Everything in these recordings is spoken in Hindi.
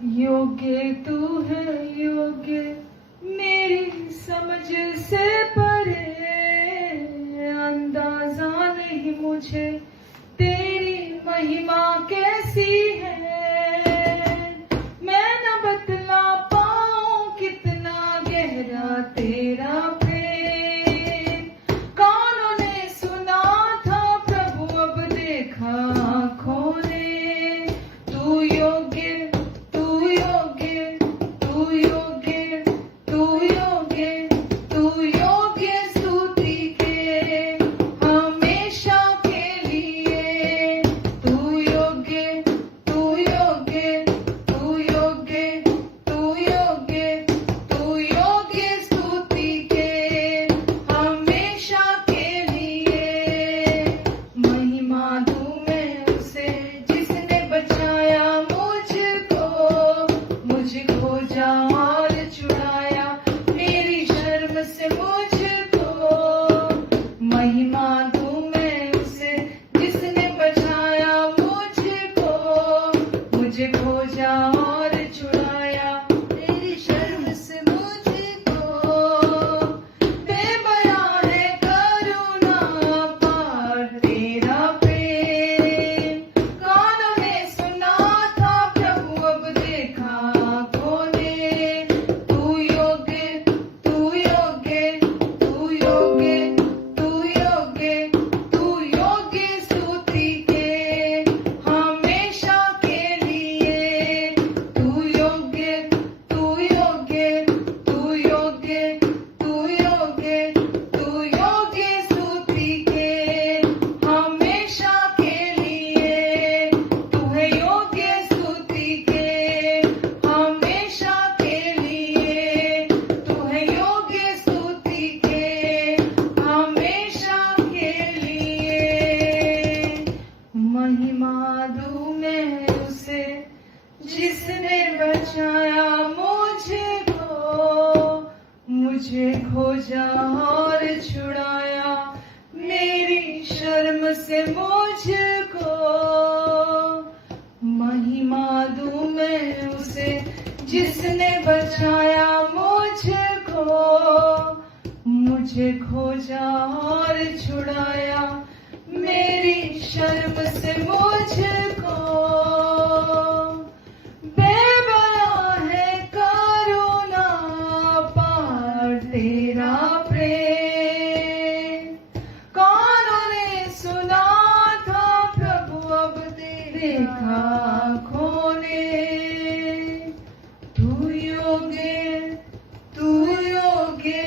योग्य तू है योग्य, मेरी समझ से परे, अंदाजा नहीं मुझे तेरी महिमा कैसी है। मैं न बतला पाऊं कितना गहरा तेरा प्रेम। कानों ने सुना था प्रभु, अब देखा आँखों ने। तू योग्य, तू योग्य, तू योग्य, तू योग्य, तू योग्य स्तुति के हमेशा के लिए। तू योग्य, तू योग्य, तू योग्य, तू योग्य, तू योग्य स्तुति के हमेशा के लिए। महिमा दूं मैं उसे जिसने बचाया मुझको, मुझे खोजा और छुड़ाया मेरी शर्म से मुझको। महिमा दूं मैं उसे जिसने बचाया मुझको, मुझे खोजा और छुड़ाया मेरी शर्म से मुझको। बेबयां है करुणा पार तेरा प्रेम। कानों ने सुना था प्रभु, अब देखा आँखों ने। तू योग्य, तू योग्य, तू योग्य, तू योग्य, तू योग्य स्तुति के हमेशा के लिए। तू योग्य, तू योग्य, तू योग्य, तू योग्य, तू योग्य स्तुति के हमेशा के लिए। तू है योग्य स्तुति के हमेशा के लिए। तू है योग्य स्तुति के हमेशा के लिए। महिमा दूं मैं उसे जिसने बचाया मुझको, मुझे खोजा और छुड़ाया मेरी शर्म से मुझको। महिमा दूं मैं उसे जिसने बचाया मुझको, मुझे खोजा और छुड़ाया मेरी शर्म से मुझको। बेबयां है करुणा पार तेरा प्रेम। कानों ने सुना था प्रभु, अब देखा आँखों ने। तू योग्य, तू योग्य,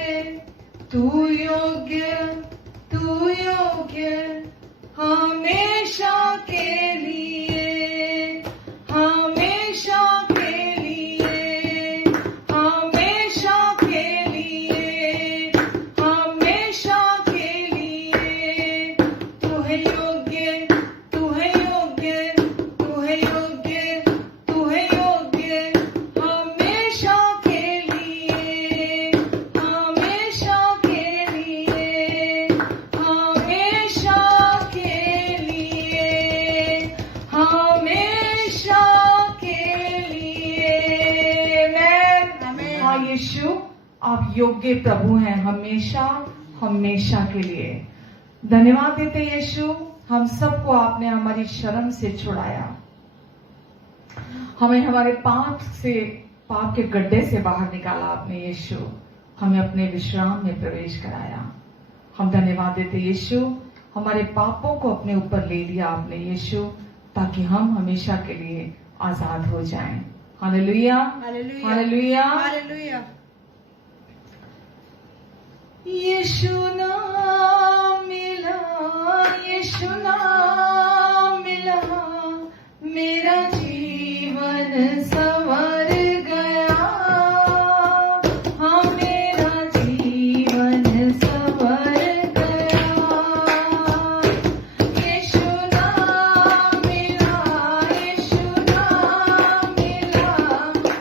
तू योग्य, तू योग्य हमेशा के लिए, हमेशा के लिए, हमेशा के लिए, हमेशा के लिए। तू है योग्य, तू है योग्य, तू है योग्य, तू है योग्य हमेशा के लिए, हमेशा के लिए, हमेशा के लिए, हमेशा के लिए। मैं हाँ यीशु, आप योग्य प्रभु हैं हमेशा हमेशा के लिए। धन्यवाद देते यीशु, हम सबको आपने हमारी शर्म से छुड़ाया, हमें हमारे पाप के गड्ढे से बाहर निकाला आपने यीशु, हमें अपने विश्राम में प्रवेश कराया। हम धन्यवाद देते यीशु, हमारे पापों को अपने ऊपर ले लिया आपने यीशु, ताकि हम हमेशा के लिए आजाद हो जाएं। Hallelujah, hallelujah, hallelujah, hallelujah. यीशु नाम मिला, यीशु नाम मिला, मेरा जीवन संवर गया। हाँ मेरा जीवन संवर गया। यीशु नाम मिला, यीशु नाम मिला,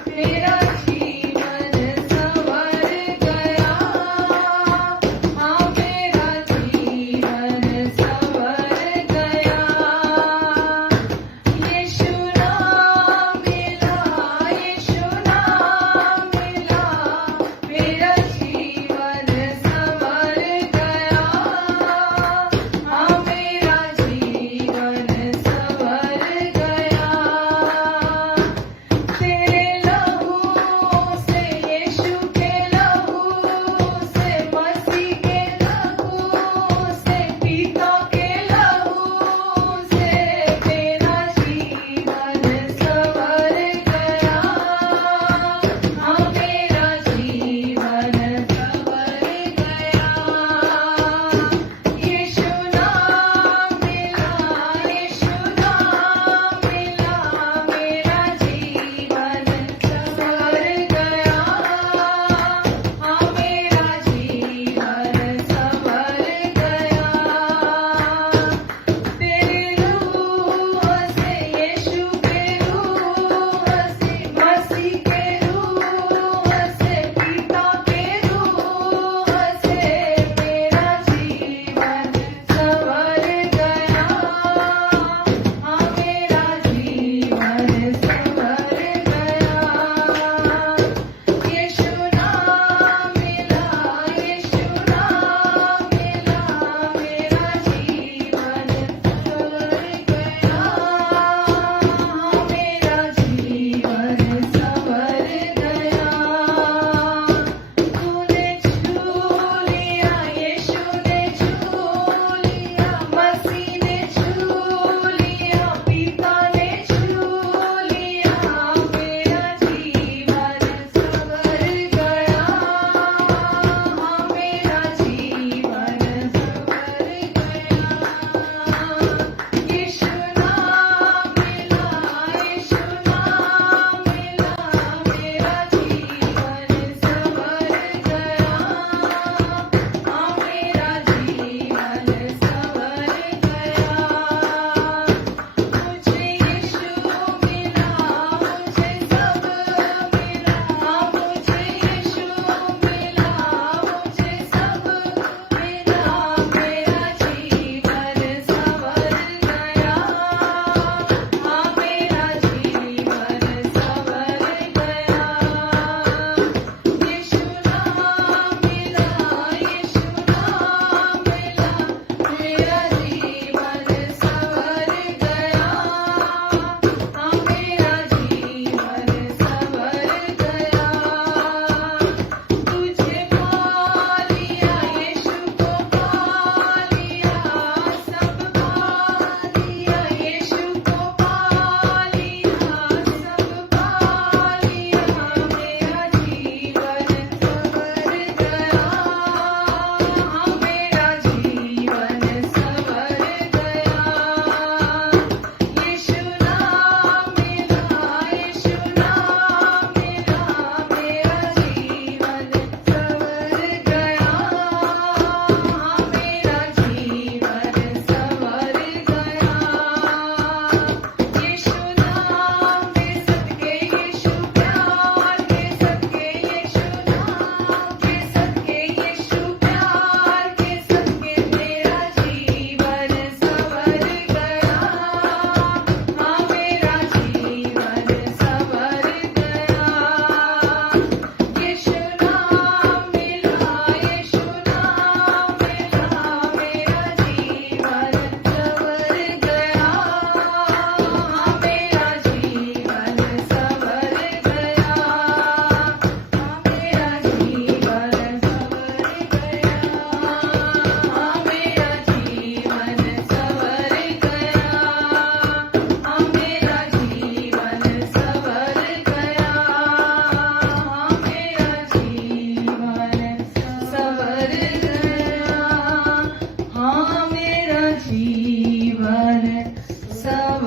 मेरा जीवन संवर गया। हाँ मेरा जीवन संवर गया।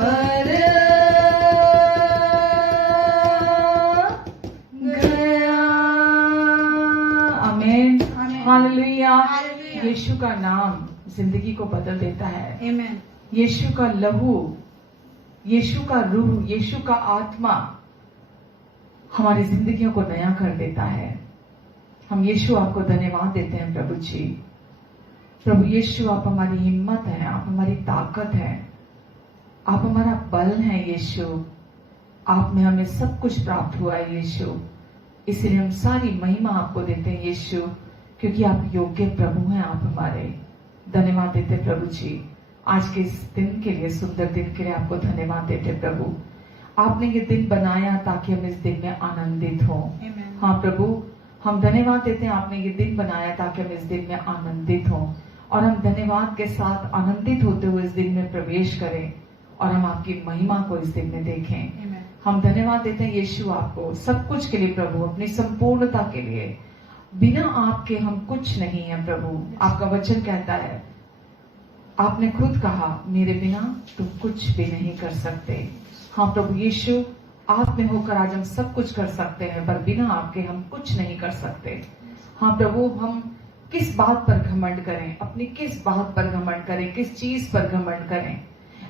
भर गया। आमीन, हालेलुया। यीशु का नाम जिंदगी को बदल देता है। Amen. यीशु का लहू, यीशु का रूह, यीशु का आत्मा हमारी जिंदगियों को नया कर देता है। हम यीशु आपको धन्यवाद देते हैं प्रभु जी। प्रभु यीशु, आप हमारी हिम्मत है, आप हमारी ताकत है, आप हमारा बल है यीशु। आप में हमें सब कुछ प्राप्त हुआ है यीशु, इसलिए हम सारी महिमा आपको देते हैं यीशु, क्योंकि आप योग्य प्रभु हैं। आप हमारे धन्यवाद देते प्रभु जी। आज के इस दिन के लिए, सुंदर दिन के लिए आपको धन्यवाद देते प्रभु। आपने ये दिन बनाया ताकि हम इस दिन में आनंदित हों। हाँ प्रभु, हम धन्यवाद देते हैं, आपने ये दिन बनाया ताकि हम इस दिन में आनंदित हों, और हम धन्यवाद के साथ आनंदित होते हुए इस दिन में प्रवेश करें और हम आपकी महिमा को इस दिन में देखें। हम धन्यवाद देते हैं यीशु आपको सब कुछ के लिए प्रभु, अपनी संपूर्णता के लिए। बिना आपके हम कुछ नहीं है प्रभु। आपका वचन कहता है, आपने खुद कहा, मेरे बिना तुम कुछ भी नहीं कर सकते। हाँ प्रभु यीशु, आप में होकर आज हम सब कुछ कर सकते हैं, पर बिना आपके हम कुछ नहीं कर सकते। हाँ प्रभु, हम किस बात पर घमंड करें, अपनी किस बात पर घमंड करें, किस चीज पर घमंड करें?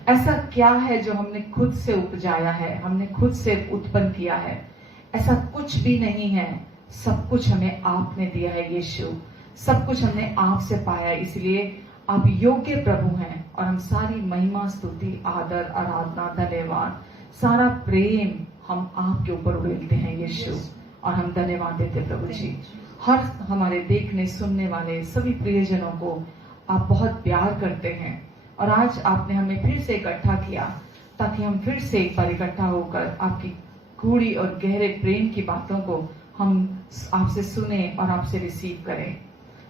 ऐसा क्या है जो हमने खुद से उपजाया है, हमने खुद से उत्पन्न किया है? ऐसा कुछ भी नहीं है। सब कुछ हमें आपने दिया है यीशु, सब कुछ हमने आपसे पाया है। इसलिए आप योग्य प्रभु हैं, और हम सारी महिमा, स्तुति, आदर, आराधना, धन्यवाद, सारा प्रेम हम आपके ऊपर उड़ेलते हैं यीशु, और हम धन्यवाद देते प्रभु जी। हर हमारे देखने सुनने वाले सभी प्रियजनों को आप बहुत प्यार करते हैं, और आज आपने हमें फिर से इकट्ठा किया ताकि हम फिर से एक बार इकट्ठा होकर आपकी गूढ़ी और गहरे प्रेम की बातों को हम आपसे सुने और आपसे रिसीव करें।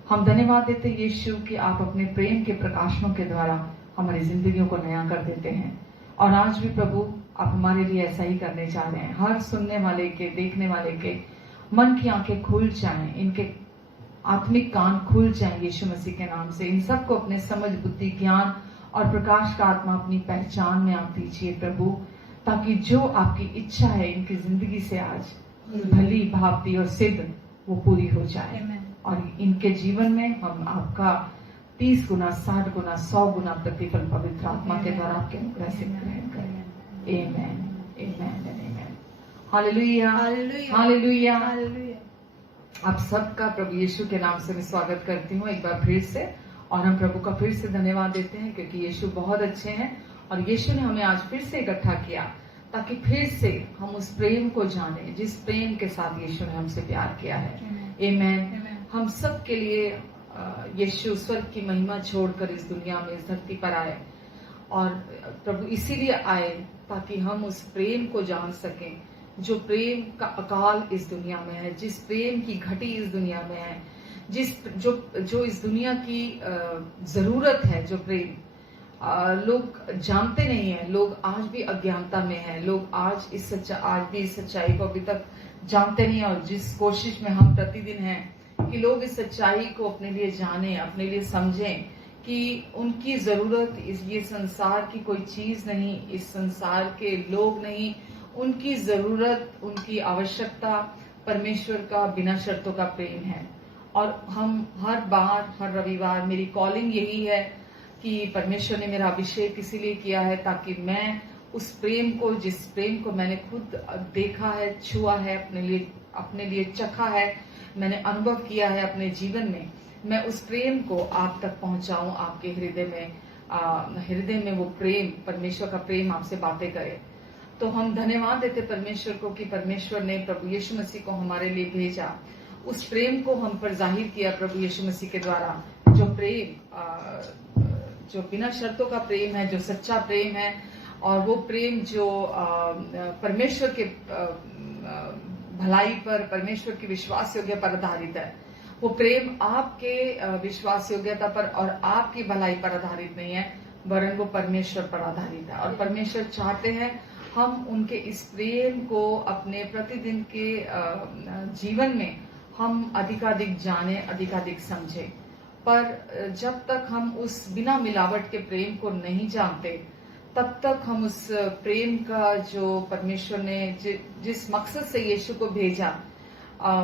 हम धन्यवाद देते हैं यीशु कि आप अपने प्रेम के प्रकाशनों के द्वारा हमारी जिंदगियों को नया कर देते हैं, और आज भी प्रभु आप हमारे लिए ऐसा ही करने जा रहे हैं। हर सुनने वाले के, देखने वाले के मन की आंखें खुल जाएं, इनके आत्मिक कान खुल जाएं यीशु मसीह के नाम से। इन सबको अपने समझ, बुद्धि, ज्ञान और प्रकाश का आत्मा अपनी पहचान में आप दीजिए प्रभु, ताकि जो आपकी इच्छा है इनकी जिंदगी से आज भली, भावती और सिद्ध वो पूरी हो जाए, और इनके जीवन में हम आपका 30 गुना, 60 गुना, 100 गुना प्रतिफल पवित्र आत्मा के द्वारा आपके अनुग्रह से ग्रहण करें। Amen, amen, amen. Hallelujah, hallelujah. आप सबका प्रभु यीशु के नाम से मैं स्वागत करती हूँ एक बार फिर से, और हम प्रभु का फिर से धन्यवाद देते हैं क्योंकि यीशु बहुत अच्छे हैं, और यीशु ने हमें आज फिर से इकट्ठा किया ताकि फिर से हम उस प्रेम को जाने जिस प्रेम के साथ यीशु ने हमसे प्यार किया है। आमेन। हम सब के लिए यीशु स्वर्ग की महिमा छोड़कर इस दुनिया में, इस धरती पर आए, और प्रभु इसीलिए आए ताकि हम उस प्रेम को जान सकें, जो प्रेम का अकाल इस दुनिया में है, जिस प्रेम की घटी इस दुनिया में है, जो इस दुनिया की जरूरत है, जो प्रेम लोग जानते नहीं है। लोग आज भी अज्ञानता में है, लोग आज भी इस सच्चाई को अभी तक जानते नहीं है, और जिस कोशिश में हम प्रतिदिन हैं कि लोग इस सच्चाई को अपने लिए जाने, अपने लिए समझें कि उनकी जरूरत ये संसार की कोई चीज नहीं, इस संसार के लोग नहीं, उनकी जरूरत, उनकी आवश्यकता परमेश्वर का बिना शर्तों का प्रेम है। और हम हर बार, हर रविवार, मेरी कॉलिंग यही है कि परमेश्वर ने मेरा अभिषेक इसीलिए किया है ताकि मैं उस प्रेम को, जिस प्रेम को मैंने खुद देखा है, छुआ है, अपने लिए चखा है, मैंने अनुभव किया है अपने जीवन में, मैं उस प्रेम को आप तक पहुंचाऊं, आपके हृदय में वो प्रेम, परमेश्वर का प्रेम आपसे बातें करे। तो हम धन्यवाद देते परमेश्वर को कि परमेश्वर ने प्रभु यीशु मसीह को हमारे लिए भेजा, उस प्रेम को हम पर जाहिर किया प्रभु यीशु मसीह के द्वारा, जो प्रेम जो बिना शर्तों का प्रेम है, जो सच्चा प्रेम है, और वो प्रेम जो परमेश्वर के भलाई पर, परमेश्वर की विश्वास योग्यता पर आधारित है। वो प्रेम आपके विश्वास योग्यता पर और आपकी भलाई पर आधारित नहीं है, वरन वो परमेश्वर पर आधारित है। और परमेश्वर चाहते हैं हम उनके इस प्रेम को अपने प्रतिदिन के जीवन में हम अधिकाधिक जाने, अधिकाधिक समझें। पर जब तक हम उस बिना मिलावट के प्रेम को नहीं जानते, तब तक हम उस प्रेम का जो परमेश्वर ने जिस मकसद से यीशु को भेजा,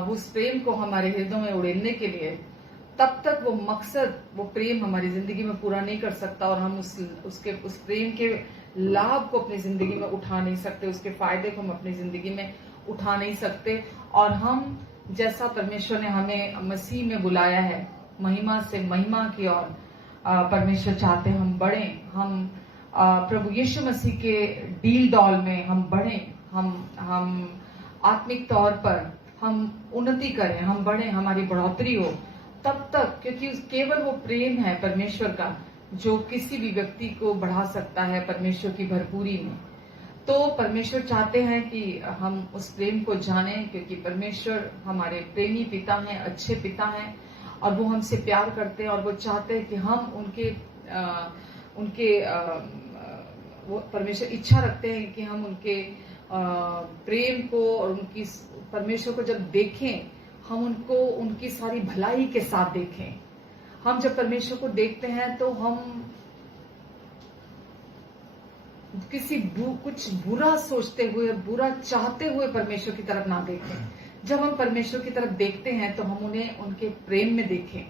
उस प्रेम को हमारे हृदयों में उड़ेलने के लिए, तब तक वो मकसद, वो प्रेम हमारी जिंदगी में पूरा नहीं कर सकता, और हम उस प्रेम के लाभ को अपनी जिंदगी में उठा नहीं सकते, उसके फायदे को हम अपनी जिंदगी में उठा नहीं सकते। और हम जैसा परमेश्वर ने हमें मसीह में बुलाया है, महिमा से महिमा की ओर परमेश्वर चाहते हम बढ़े, हम प्रभु यीशु मसीह के डील डॉल में हम बढ़े, हम आत्मिक तौर पर हम उन्नति करें, हम बढ़े, हमारी बढ़ोतरी हो, तब तक, क्योंकि केवल वो प्रेम है परमेश्वर का जो किसी भी व्यक्ति को बढ़ा सकता है परमेश्वर की भरपूरी में। तो परमेश्वर चाहते हैं कि हम उस प्रेम को जानें, क्योंकि परमेश्वर हमारे प्रेमी पिता हैं, अच्छे पिता हैं, और वो हमसे प्यार करते हैं, और वो चाहते हैं कि हम वो परमेश्वर इच्छा रखते हैं कि हम उनके प्रेम को और उनकी परमेश्वर को जब देखें, हम उनको उनकी सारी भलाई के साथ देखें। हम जब परमेश्वर को देखते हैं तो हम कुछ बुरा सोचते हुए, बुरा चाहते हुए परमेश्वर की तरफ ना देखें। जब हम परमेश्वर की तरफ देखते हैं तो हम उन्हें उनके प्रेम में देखें,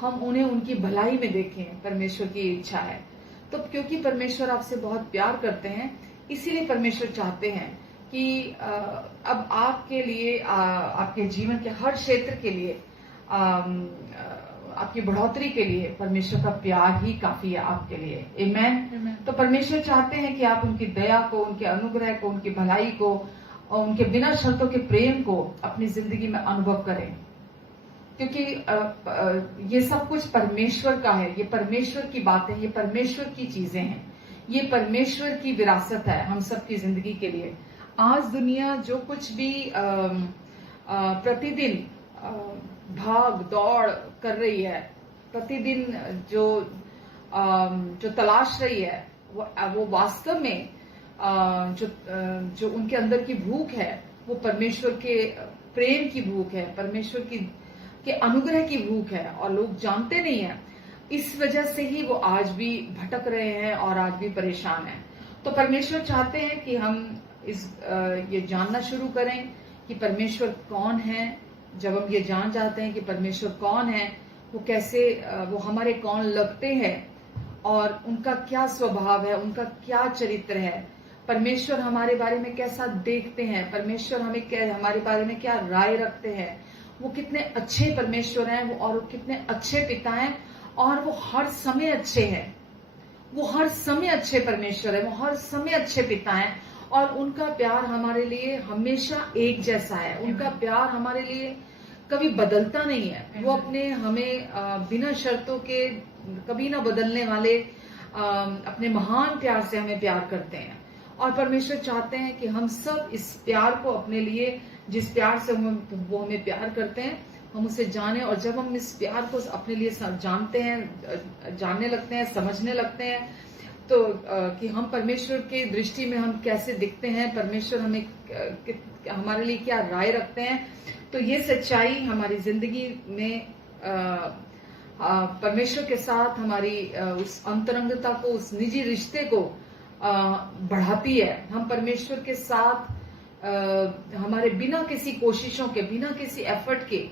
हम उन्हें उनकी भलाई में देखें। परमेश्वर की इच्छा है। तो क्योंकि परमेश्वर आपसे बहुत प्यार करते हैं, इसीलिए परमेश्वर चाहते हैं कि अब आपके लिए, आपके जीवन के हर क्षेत्र के लिए, आपकी बढ़ोतरी के लिए परमेश्वर का प्यार ही काफी है आपके लिए। आमीन। तो परमेश्वर चाहते हैं कि आप उनकी दया को, उनके अनुग्रह को, उनकी भलाई को और उनके बिना शर्तों के प्रेम को अपनी जिंदगी में अनुभव करें, क्योंकि ये सब कुछ परमेश्वर का है, ये परमेश्वर की बातें, ये परमेश्वर की चीजें हैं, ये परमेश्वर की विरासत है हम सबकी जिंदगी के लिए। आज दुनिया जो कुछ भी प्रतिदिन भाग दौड़ कर रही है, प्रतिदिन जो तलाश रही है, वो वास्तव में जो उनके अंदर की भूख है, वो परमेश्वर के प्रेम की भूख है, परमेश्वर के अनुग्रह की भूख है, और लोग जानते नहीं है। इस वजह से ही वो आज भी भटक रहे हैं और आज भी परेशान हैं। तो परमेश्वर चाहते हैं कि हम ये जानना शुरू करें कि परमेश्वर कौन है। जब हम ये जान जाते हैं कि परमेश्वर कौन है, वो कैसे, वो हमारे कौन लगते हैं और उनका क्या स्वभाव है, उनका क्या चरित्र है, परमेश्वर हमारे बारे में कैसा देखते हैं, परमेश्वर हमारे बारे में क्या राय रखते हैं, वो कितने अच्छे परमेश्वर हैं, वो और कितने अच्छे पिता हैं, और वो हर समय अच्छे हैं, वो हर समय अच्छे परमेश्वर है, वो हर समय अच्छे पिता हैं, और उनका प्यार हमारे लिए हमेशा एक जैसा है। उनका प्यार हमारे लिए कभी बदलता नहीं है। वो हमें बिना शर्तों के, कभी ना बदलने वाले अपने महान प्यार से हमें प्यार करते हैं। और परमेश्वर चाहते हैं कि हम सब इस प्यार को अपने लिए, जिस प्यार से वो हमें प्यार करते हैं, हम उसे जाने। और जब हम इस प्यार को अपने लिए जानते हैं, जानने लगते हैं, समझने लगते हैं, तो कि हम परमेश्वर की दृष्टि में हम कैसे दिखते हैं, परमेश्वर हमारे लिए क्या राय रखते हैं, तो ये सच्चाई हमारी जिंदगी में परमेश्वर के साथ हमारी उस अंतरंगता को, उस निजी रिश्ते को बढ़ाती है। हम परमेश्वर के साथ हमारे बिना किसी कोशिशों के, बिना किसी एफर्ट के,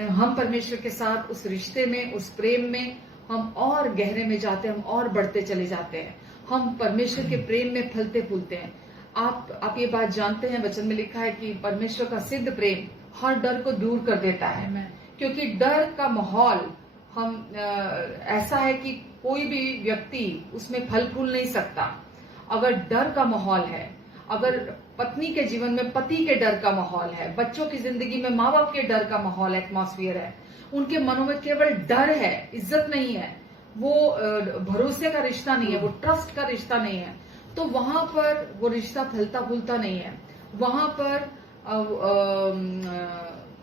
हम परमेश्वर के साथ उस रिश्ते में, उस प्रेम में हम और गहरे में जाते हैं, हम और बढ़ते चले जाते हैं, हम परमेश्वर के प्रेम में फलते फूलते हैं। आप ये बात जानते हैं, वचन में लिखा है कि परमेश्वर का सिद्ध प्रेम हर डर को दूर कर देता है, क्योंकि डर का माहौल ऐसा है कि कोई भी व्यक्ति उसमें फल फूल नहीं सकता। अगर डर का माहौल है, अगर पत्नी के जीवन में पति के डर का माहौल है, बच्चों की जिंदगी में माँ बाप के डर का माहौल, एटमॉस्फेयर है, उनके मनों में केवल डर है, इज्जत नहीं है, वो भरोसे का रिश्ता नहीं है, वो ट्रस्ट का रिश्ता नहीं है, तो वहां पर वो रिश्ता फलता फूलता नहीं है। वहां पर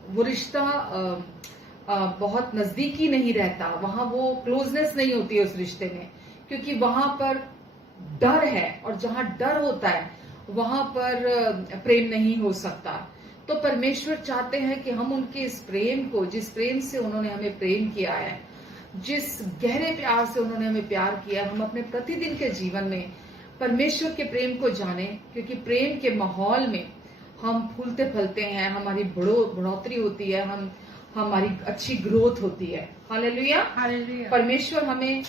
वो रिश्ता बहुत नजदीकी नहीं रहता, वहां वो क्लोजनेस नहीं होती है उस रिश्ते में, क्योंकि वहां पर डर है, और जहां डर होता है वहां पर प्रेम नहीं हो सकता। तो परमेश्वर चाहते हैं कि हम उनके इस प्रेम को, जिस प्रेम से उन्होंने हमें प्रेम किया है, जिस गहरे प्यार से उन्होंने हमें प्यार किया, हम अपने प्रतिदिन के जीवन में परमेश्वर के प्रेम को जाने, क्योंकि प्रेम के माहौल में हम फूलते फलते हैं, हमारी बढ़ोतरी होती है, हमारी अच्छी ग्रोथ होती है। हालेलुया। हालेलुया। परमेश्वर हमें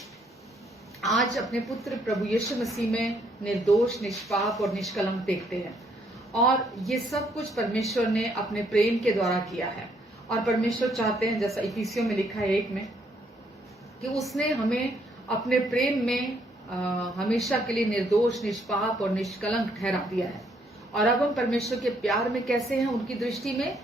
आज अपने पुत्र प्रभु यीशु मसीह में निर्दोष, निष्पाप और निष्कलंक देखते हैं, और ये सब कुछ परमेश्वर ने अपने प्रेम के द्वारा किया है। और परमेश्वर चाहते हैं, जैसा इफिसियों में लिखा है 1 में, कि उसने हमें अपने प्रेम में हमेशा के लिए निर्दोष, निष्पाप और निष्कलंक ठहरा दिया है। और अब हम परमेश्वर के प्यार में कैसे हैं उनकी दृष्टि में?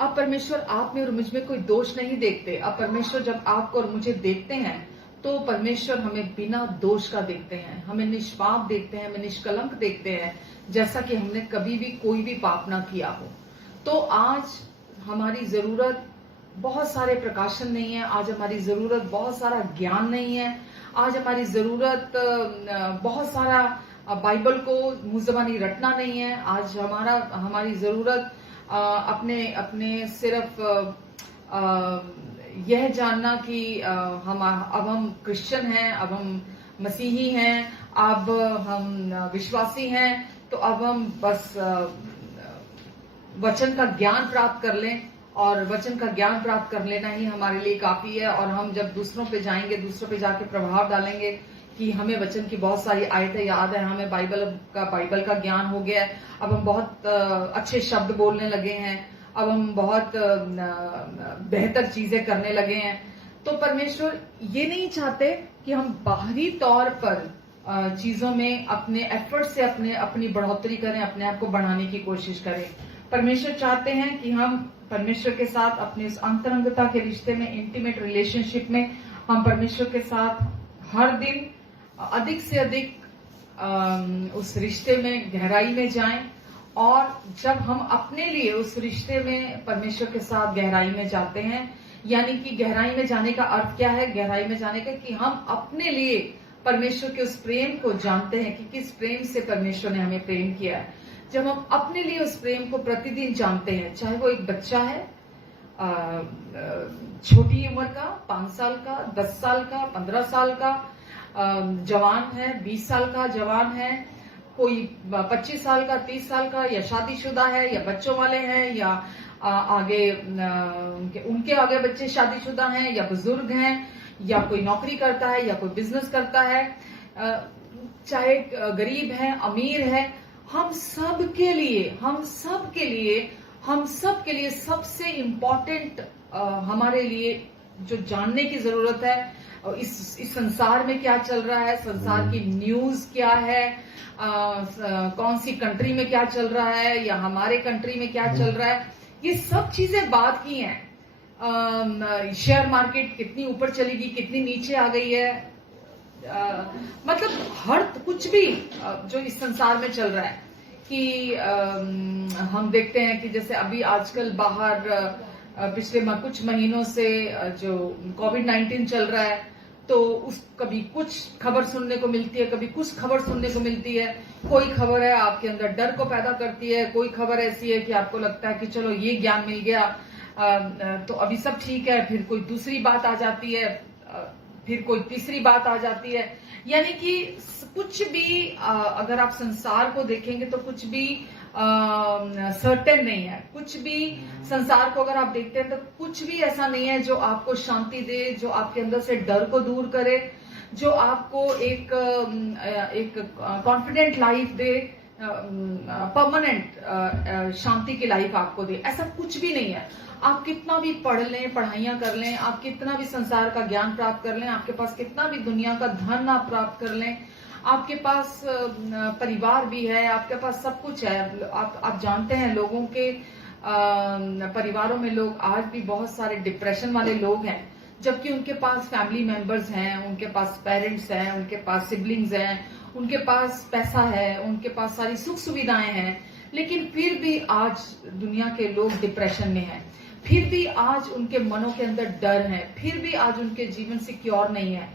अब परमेश्वर आप में और मुझ में कोई दोष नहीं देखते। अब परमेश्वर जब आपको और मुझे देखते हैं तो परमेश्वर हमें बिना दोष का देखते हैं, हमें निष्पाप देखते हैं, हमें निष्कलंक देखते हैं, जैसा कि हमने कभी भी कोई भी पाप ना किया हो। तो आज हमारी जरूरत बहुत सारे प्रकाशन नहीं है, आज हमारी जरूरत बहुत सारा ज्ञान नहीं है, आज हमारी जरूरत बहुत सारा बाइबल को मुंह ज़बानी रटना नहीं है। आज हमारी जरूरत अपने सिर्फ यह जानना कि अब हम क्रिश्चियन हैं, अब हम मसीही हैं, अब हम विश्वासी हैं, तो अब हम बस वचन का ज्ञान प्राप्त कर लें, और वचन का ज्ञान प्राप्त कर लेना ही हमारे लिए काफी है। और हम जब दूसरों पे जाएंगे, दूसरों पे जाके प्रभाव डालेंगे कि हमें वचन की बहुत सारी आयतें याद है, हमें बाइबल का ज्ञान हो गया है, अब हम बहुत अच्छे शब्द बोलने लगे हैं, अब हम बहुत बेहतर चीजें करने लगे हैं। तो परमेश्वर ये नहीं चाहते कि हम बाहरी तौर पर चीजों में अपने एफर्ट से अपनी बढ़ोतरी करें, अपने आप को बढ़ाने की कोशिश करें। परमेश्वर चाहते हैं कि हम परमेश्वर के साथ अपने इस अंतरंगता के रिश्ते में, इंटीमेट रिलेशनशिप में, हम परमेश्वर के साथ हर दिन अधिक से अधिक उस रिश्ते में गहराई में जाएं। और जब हम अपने लिए उस रिश्ते में परमेश्वर के साथ गहराई में जाते हैं, यानी कि गहराई में जाने का अर्थ क्या है? गहराई में जाने का कि हम अपने लिए परमेश्वर के उस प्रेम को जानते हैं कि किस प्रेम से परमेश्वर ने हमें प्रेम किया है। जब हम अपने लिए उस प्रेम को प्रतिदिन जानते हैं, चाहे वो एक बच्चा है, छोटी उम्र का, 5 साल का, 10 साल का, 15 साल का जवान है, 20 साल का जवान है, कोई 25 साल का, 30 साल का, या शादीशुदा है, या बच्चों वाले हैं, या आगे उनके आगे बच्चे शादीशुदा हैं, या बुजुर्ग हैं, या कोई नौकरी करता है, या कोई बिजनेस करता है, चाहे गरीब है, अमीर है, हम सब के लिए सबसे इम्पोर्टेंट हमारे लिए जो जानने की जरूरत है, इस संसार में क्या चल रहा है, संसार की न्यूज क्या है, कौन सी कंट्री में क्या चल रहा है, या हमारे कंट्री में क्या चल रहा है, ये सब चीजें बात की हैं। शेयर मार्केट कितनी ऊपर चलेगी, कितनी नीचे आ गई है, मतलब हर कुछ भी जो इस संसार में चल रहा है, कि हम देखते हैं कि जैसे अभी आजकल बाहर पिछले कुछ महीनों से जो कोविड-19 चल रहा है, तो कभी कुछ खबर सुनने को मिलती है, कभी कुछ खबर सुनने को मिलती है। कोई खबर है आपके अंदर डर को पैदा करती है, कोई खबर ऐसी है कि आपको लगता है कि चलो ये ज्ञान मिल गया तो अभी सब ठीक है, फिर कोई दूसरी बात आ जाती है, फिर कोई तीसरी बात आ जाती है। यानी कि कुछ भी अगर आप संसार को देखेंगे तो कुछ भी सर्टेन नहीं है, कुछ भी संसार को अगर आप देखते हैं तो कुछ भी ऐसा नहीं है जो आपको शांति दे, जो आपके अंदर से डर को दूर करे, जो आपको एक कॉन्फिडेंट लाइफ दे, परमानेंट शांति की लाइफ आपको दे। ऐसा कुछ भी नहीं है। आप कितना भी पढ़ लें, पढ़ाइयां कर लें, आप कितना भी संसार का ज्ञान प्राप्त कर लें, आपके पास कितना भी दुनिया का धन आप प्राप्त कर लें, आपके पास परिवार भी है, आपके पास सब कुछ है। आप जानते हैं लोगों के परिवारों में लोग आज भी बहुत सारे डिप्रेशन वाले लोग हैं, जबकि उनके पास फैमिली मेंबर्स हैं, उनके पास पेरेंट्स हैं, उनके पास सिबलिंग्स हैं, उनके पास पैसा है, उनके पास सारी सुख सुविधाएं हैं, लेकिन फिर भी आज दुनिया के लोग डिप्रेशन में हैं। फिर भी आज उनके मनों के अंदर डर है, फिर भी आज उनके जीवन सिक्योर नहीं है।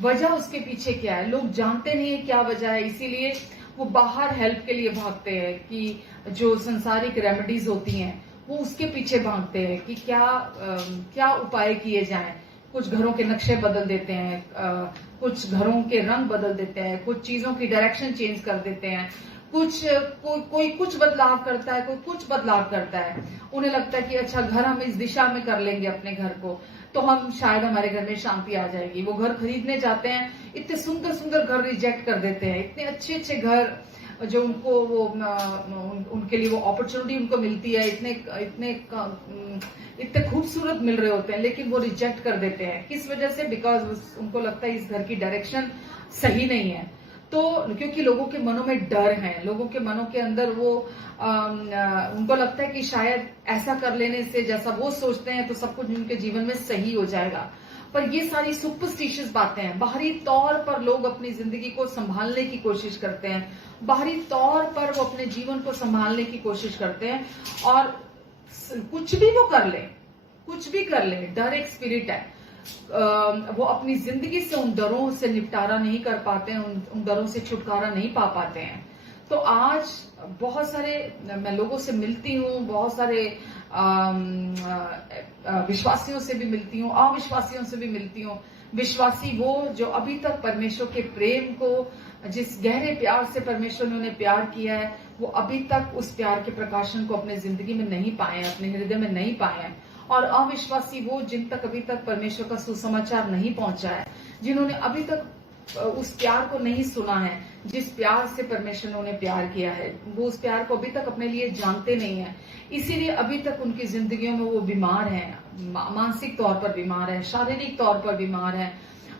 वजह उसके पीछे क्या है? लोग जानते नहीं है क्या वजह है, इसीलिए वो बाहर हेल्प के लिए भागते हैं, कि जो संसारिक रेमेडीज होती हैं वो उसके पीछे भागते हैं कि क्या उपाय किए जाएं। कुछ घरों के नक्शे बदल देते हैं, कुछ घरों के रंग बदल देते हैं, कुछ चीजों की डायरेक्शन चेंज कर देते हैं, कोई कुछ बदलाव करता है, कोई कुछ बदलाव करता है। उन्हें लगता है कि अच्छा घर हम इस दिशा में कर लेंगे अपने घर को, तो हम शायद हमारे घर में शांति आ जाएगी। वो घर खरीदने जाते हैं, इतने सुंदर सुंदर घर रिजेक्ट कर देते हैं, इतने अच्छे अच्छे घर जो उनको उनके लिए वो अपॉर्चुनिटी उनको मिलती है, इतने खूबसूरत मिल रहे होते हैं, लेकिन वो रिजेक्ट कर देते हैं। किस वजह से? बिकॉज उनको लगता है इस घर की डायरेक्शन सही नहीं है। तो क्योंकि लोगों के मनों में डर है, लोगों के मनों के अंदर वो उनको लगता है कि शायद ऐसा कर लेने से, जैसा वो सोचते हैं, तो सब कुछ उनके जीवन में सही हो जाएगा। पर ये सारी सुपरस्टिशियस बातें हैं। बाहरी तौर पर लोग अपनी जिंदगी को संभालने की कोशिश करते हैं, बाहरी तौर पर वो अपने जीवन को संभालने की कोशिश करते हैं, और कुछ भी वो कर ले, कुछ भी कर ले, डर एक स्पिरिट है। वो अपनी जिंदगी से उन डरों से निपटारा नहीं कर पाते हैं, उन डरों से छुटकारा नहीं पा पाते हैं। तो आज बहुत सारे मैं लोगों से मिलती हूँ, बहुत सारे विश्वासियों से भी मिलती हूँ, अविश्वासियों से भी मिलती हूँ। विश्वासी वो जो अभी तक परमेश्वर के प्रेम को, जिस गहरे प्यार से परमेश्वर ने उन्हें प्यार किया है, वो अभी तक उस प्यार के प्रकाशन को अपने जिंदगी में नहीं पाए, अपने हृदय में नहीं पाए हैं। और अविश्वासी वो जिन तक अभी तक परमेश्वर का सुसमाचार नहीं पहुंचा है, जिन्होंने अभी तक उस प्यार को नहीं सुना है, जिस प्यार से परमेश्वर ने उन्हें प्यार किया है, वो उस प्यार को अभी तक अपने लिए जानते नहीं है। इसीलिए अभी तक उनकी जिंदगियों में वो बीमार हैं, मानसिक तौर पर बीमार है, शारीरिक तौर पर बीमार है।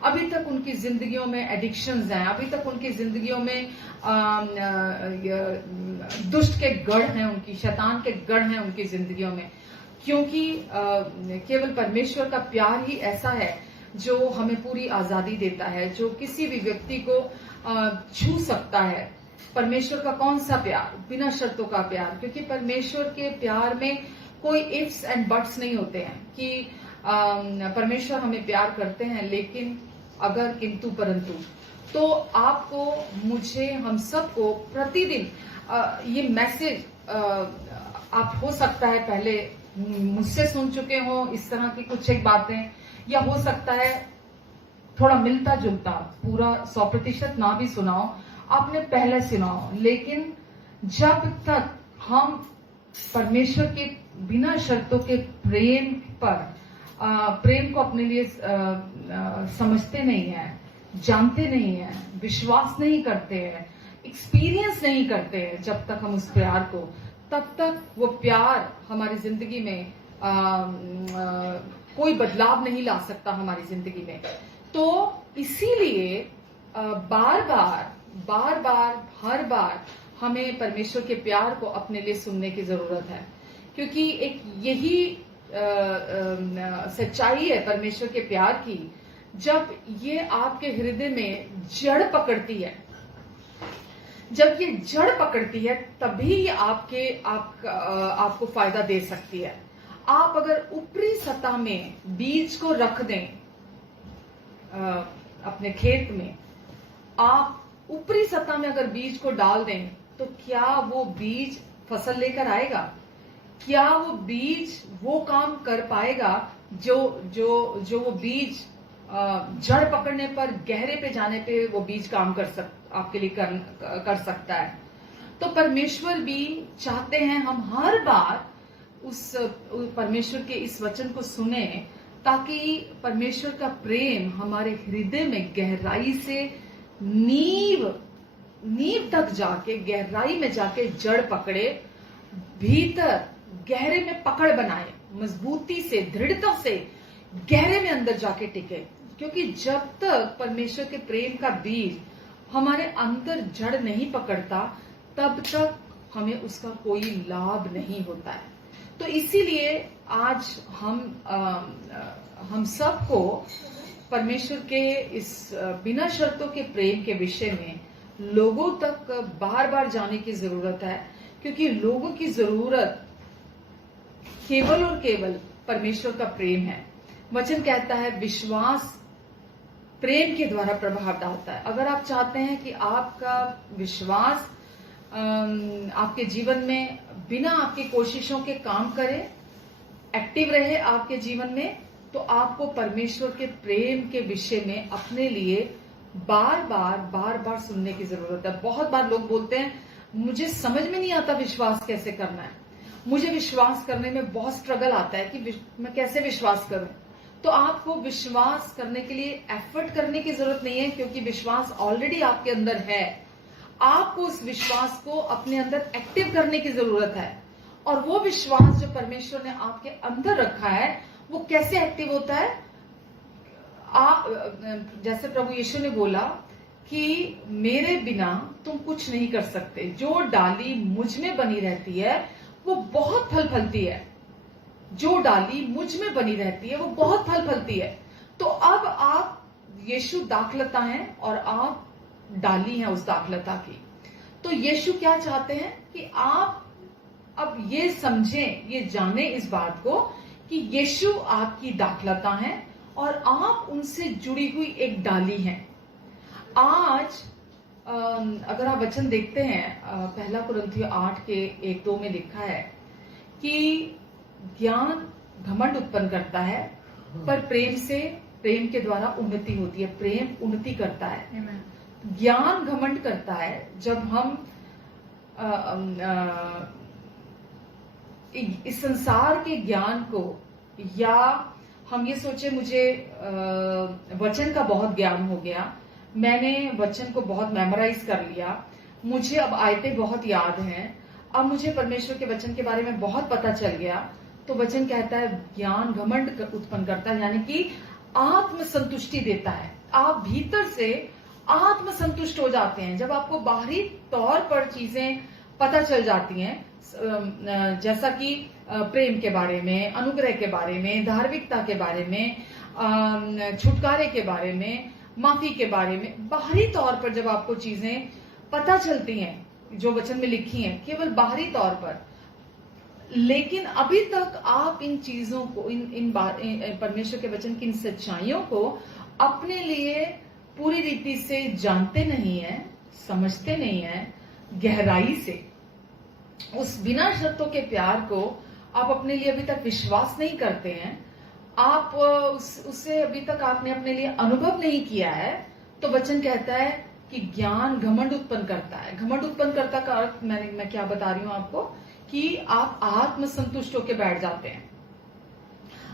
अभी तक उनकी जिंदगियों में एडिक्शंस हैं, अभी तक उनकी जिंदगियों में दुष्ट के गढ़ हैं, उनकी शैतान के गढ़ हैं उनकी जिंदगियों में। क्योंकि केवल परमेश्वर का प्यार ही ऐसा है जो हमें पूरी आजादी देता है, जो किसी भी व्यक्ति को छू सकता है। परमेश्वर का कौन सा प्यार? बिना शर्तों का प्यार। क्योंकि परमेश्वर के प्यार में कोई इफ्स एंड बट्स नहीं होते हैं कि परमेश्वर हमें प्यार करते हैं, लेकिन अगर, किंतु, परंतु। तो आपको, मुझे, हम सबको प्रतिदिन ये मैसेज आप हो सकता है पहले मुझसे सुन चुके हो इस तरह की कुछ एक बातें, या हो सकता है थोड़ा मिलता जुलता, पूरा 100% ना भी सुनाओ, आपने पहले सुनाओ। लेकिन जब तक हम परमेश्वर के बिना शर्तों के प्रेम पर प्रेम को अपने लिए समझते नहीं है, जानते नहीं है, विश्वास नहीं करते हैं, एक्सपीरियंस नहीं करते हैं, जब तक हम उस प्यार को, तब तक वो प्यार हमारी जिंदगी में कोई बदलाव नहीं ला सकता हमारी जिंदगी में। तो इसीलिए बार बार हर बार हमें परमेश्वर के प्यार को अपने लिए सुनने की जरूरत है। क्योंकि एक यही सच्चाई है परमेश्वर के प्यार की, जब ये आपके हृदय में जड़ पकड़ती है, जब ये जड़ पकड़ती है, तभी ये आपको फायदा दे सकती है। आप अगर ऊपरी सतह में बीज को रख दें, अपने खेत में आप ऊपरी सतह में अगर बीज को डाल दें, तो क्या वो बीज फसल लेकर आएगा? क्या वो बीज वो काम कर पाएगा जो वो बीज जड़ पकड़ने पर, गहरे पे जाने पे वो बीज काम आपके लिए कर सकता है? तो परमेश्वर भी चाहते हैं हम हर बार उस परमेश्वर के इस वचन को सुने, ताकि परमेश्वर का प्रेम हमारे हृदय में गहराई से नींव तक जाके, गहराई में जाके जड़ पकड़े, भीतर गहरे में पकड़ बनाए, मजबूती से, दृढ़ता से गहरे में अंदर जाके टिके। क्योंकि जब तक परमेश्वर के प्रेम का बीज हमारे अंदर जड़ नहीं पकड़ता, तब तक हमें उसका कोई लाभ नहीं होता है। तो इसीलिए आज हम सबको परमेश्वर के इस बिना शर्तों के प्रेम के विषय में लोगों तक बार बार जाने की जरूरत है। क्योंकि लोगों की जरूरत केवल और केवल परमेश्वर का प्रेम है। वचन कहता है विश्वास प्रेम के द्वारा प्रभाव डालता है। अगर आप चाहते हैं कि आपका विश्वास आपके जीवन में बिना आपकी कोशिशों के काम करे, एक्टिव रहे आपके जीवन में, तो आपको परमेश्वर के प्रेम के विषय में अपने लिए बार बार सुनने की जरूरत है। बहुत बार लोग बोलते हैं मुझे समझ में नहीं आता विश्वास कैसे करना है, मुझे विश्वास करने में बहुत स्ट्रगल आता है कि मैं कैसे विश्वास करूं। तो आपको विश्वास करने के लिए एफर्ट करने की जरूरत नहीं है, क्योंकि विश्वास ऑलरेडी आपके अंदर है। आपको उस विश्वास को अपने अंदर एक्टिव करने की जरूरत है। और वो विश्वास जो परमेश्वर ने आपके अंदर रखा है वो कैसे एक्टिव होता है? आप जैसे प्रभु यीशु ने बोला कि मेरे बिना तुम कुछ नहीं कर सकते। जो डाली मुझ में बनी रहती है वो बहुत फल फलती है। जो डाली मुझ में बनी रहती है वो बहुत फल फलती है। तो अब आप यीशु दाखलता हैं और आप डाली हैं उस दाखलता की। तो यीशु क्या चाहते हैं कि आप अब ये समझें, ये जाने इस बात को कि यीशु आपकी दाखलता है और आप उनसे जुड़ी हुई एक डाली हैं। आज अगर आप वचन देखते हैं, पहला कुरिन्थियों 8 के 1-2 में लिखा है कि ज्ञान घमंड उत्पन्न करता है, पर प्रेम के द्वारा उन्नति होती है। प्रेम उन्नति करता है। ज्ञान घमंड करता है जब हम इस संसार के ज्ञान को, या हम ये सोचे मुझे वचन का बहुत ज्ञान हो गया, मैंने वचन को बहुत मेमोराइज कर लिया, मुझे अब आयतें बहुत याद हैं, अब मुझे परमेश्वर के वचन के बारे में बहुत पता चल गया। तो वचन कहता है ज्ञान घमंड उत्पन्न करता है, यानी कि आत्मसंतुष्टि देता है। आप भीतर से आत्मसंतुष्ट हो जाते हैं जब आपको बाहरी तौर पर चीजें पता चल जाती हैं, जैसा कि प्रेम के बारे में, अनुग्रह के बारे में, धार्मिकता के बारे में, छुटकारे के बारे में, माफी के बारे में। बाहरी तौर पर जब आपको चीजें पता चलती हैं जो वचन में लिखी हैं, केवल बाहरी तौर पर, लेकिन अभी तक आप इन चीजों को, इन परमेश्वर के वचन की इन सच्चाइयों को अपने लिए पूरी रीति से जानते नहीं है, समझते नहीं है गहराई से। उस बिना शर्तों के प्यार को आप अपने लिए अभी तक विश्वास नहीं करते हैं, आप उससे अभी तक आपने अपने लिए अनुभव नहीं किया है। तो वचन कहता है कि ज्ञान घमंड उत्पन्न करता है। घमंड उत्पन्न करता का अर्थ मैं क्या बता रही हूं आपको, कि आप आत्मसंतुष्ट होकर बैठ जाते हैं।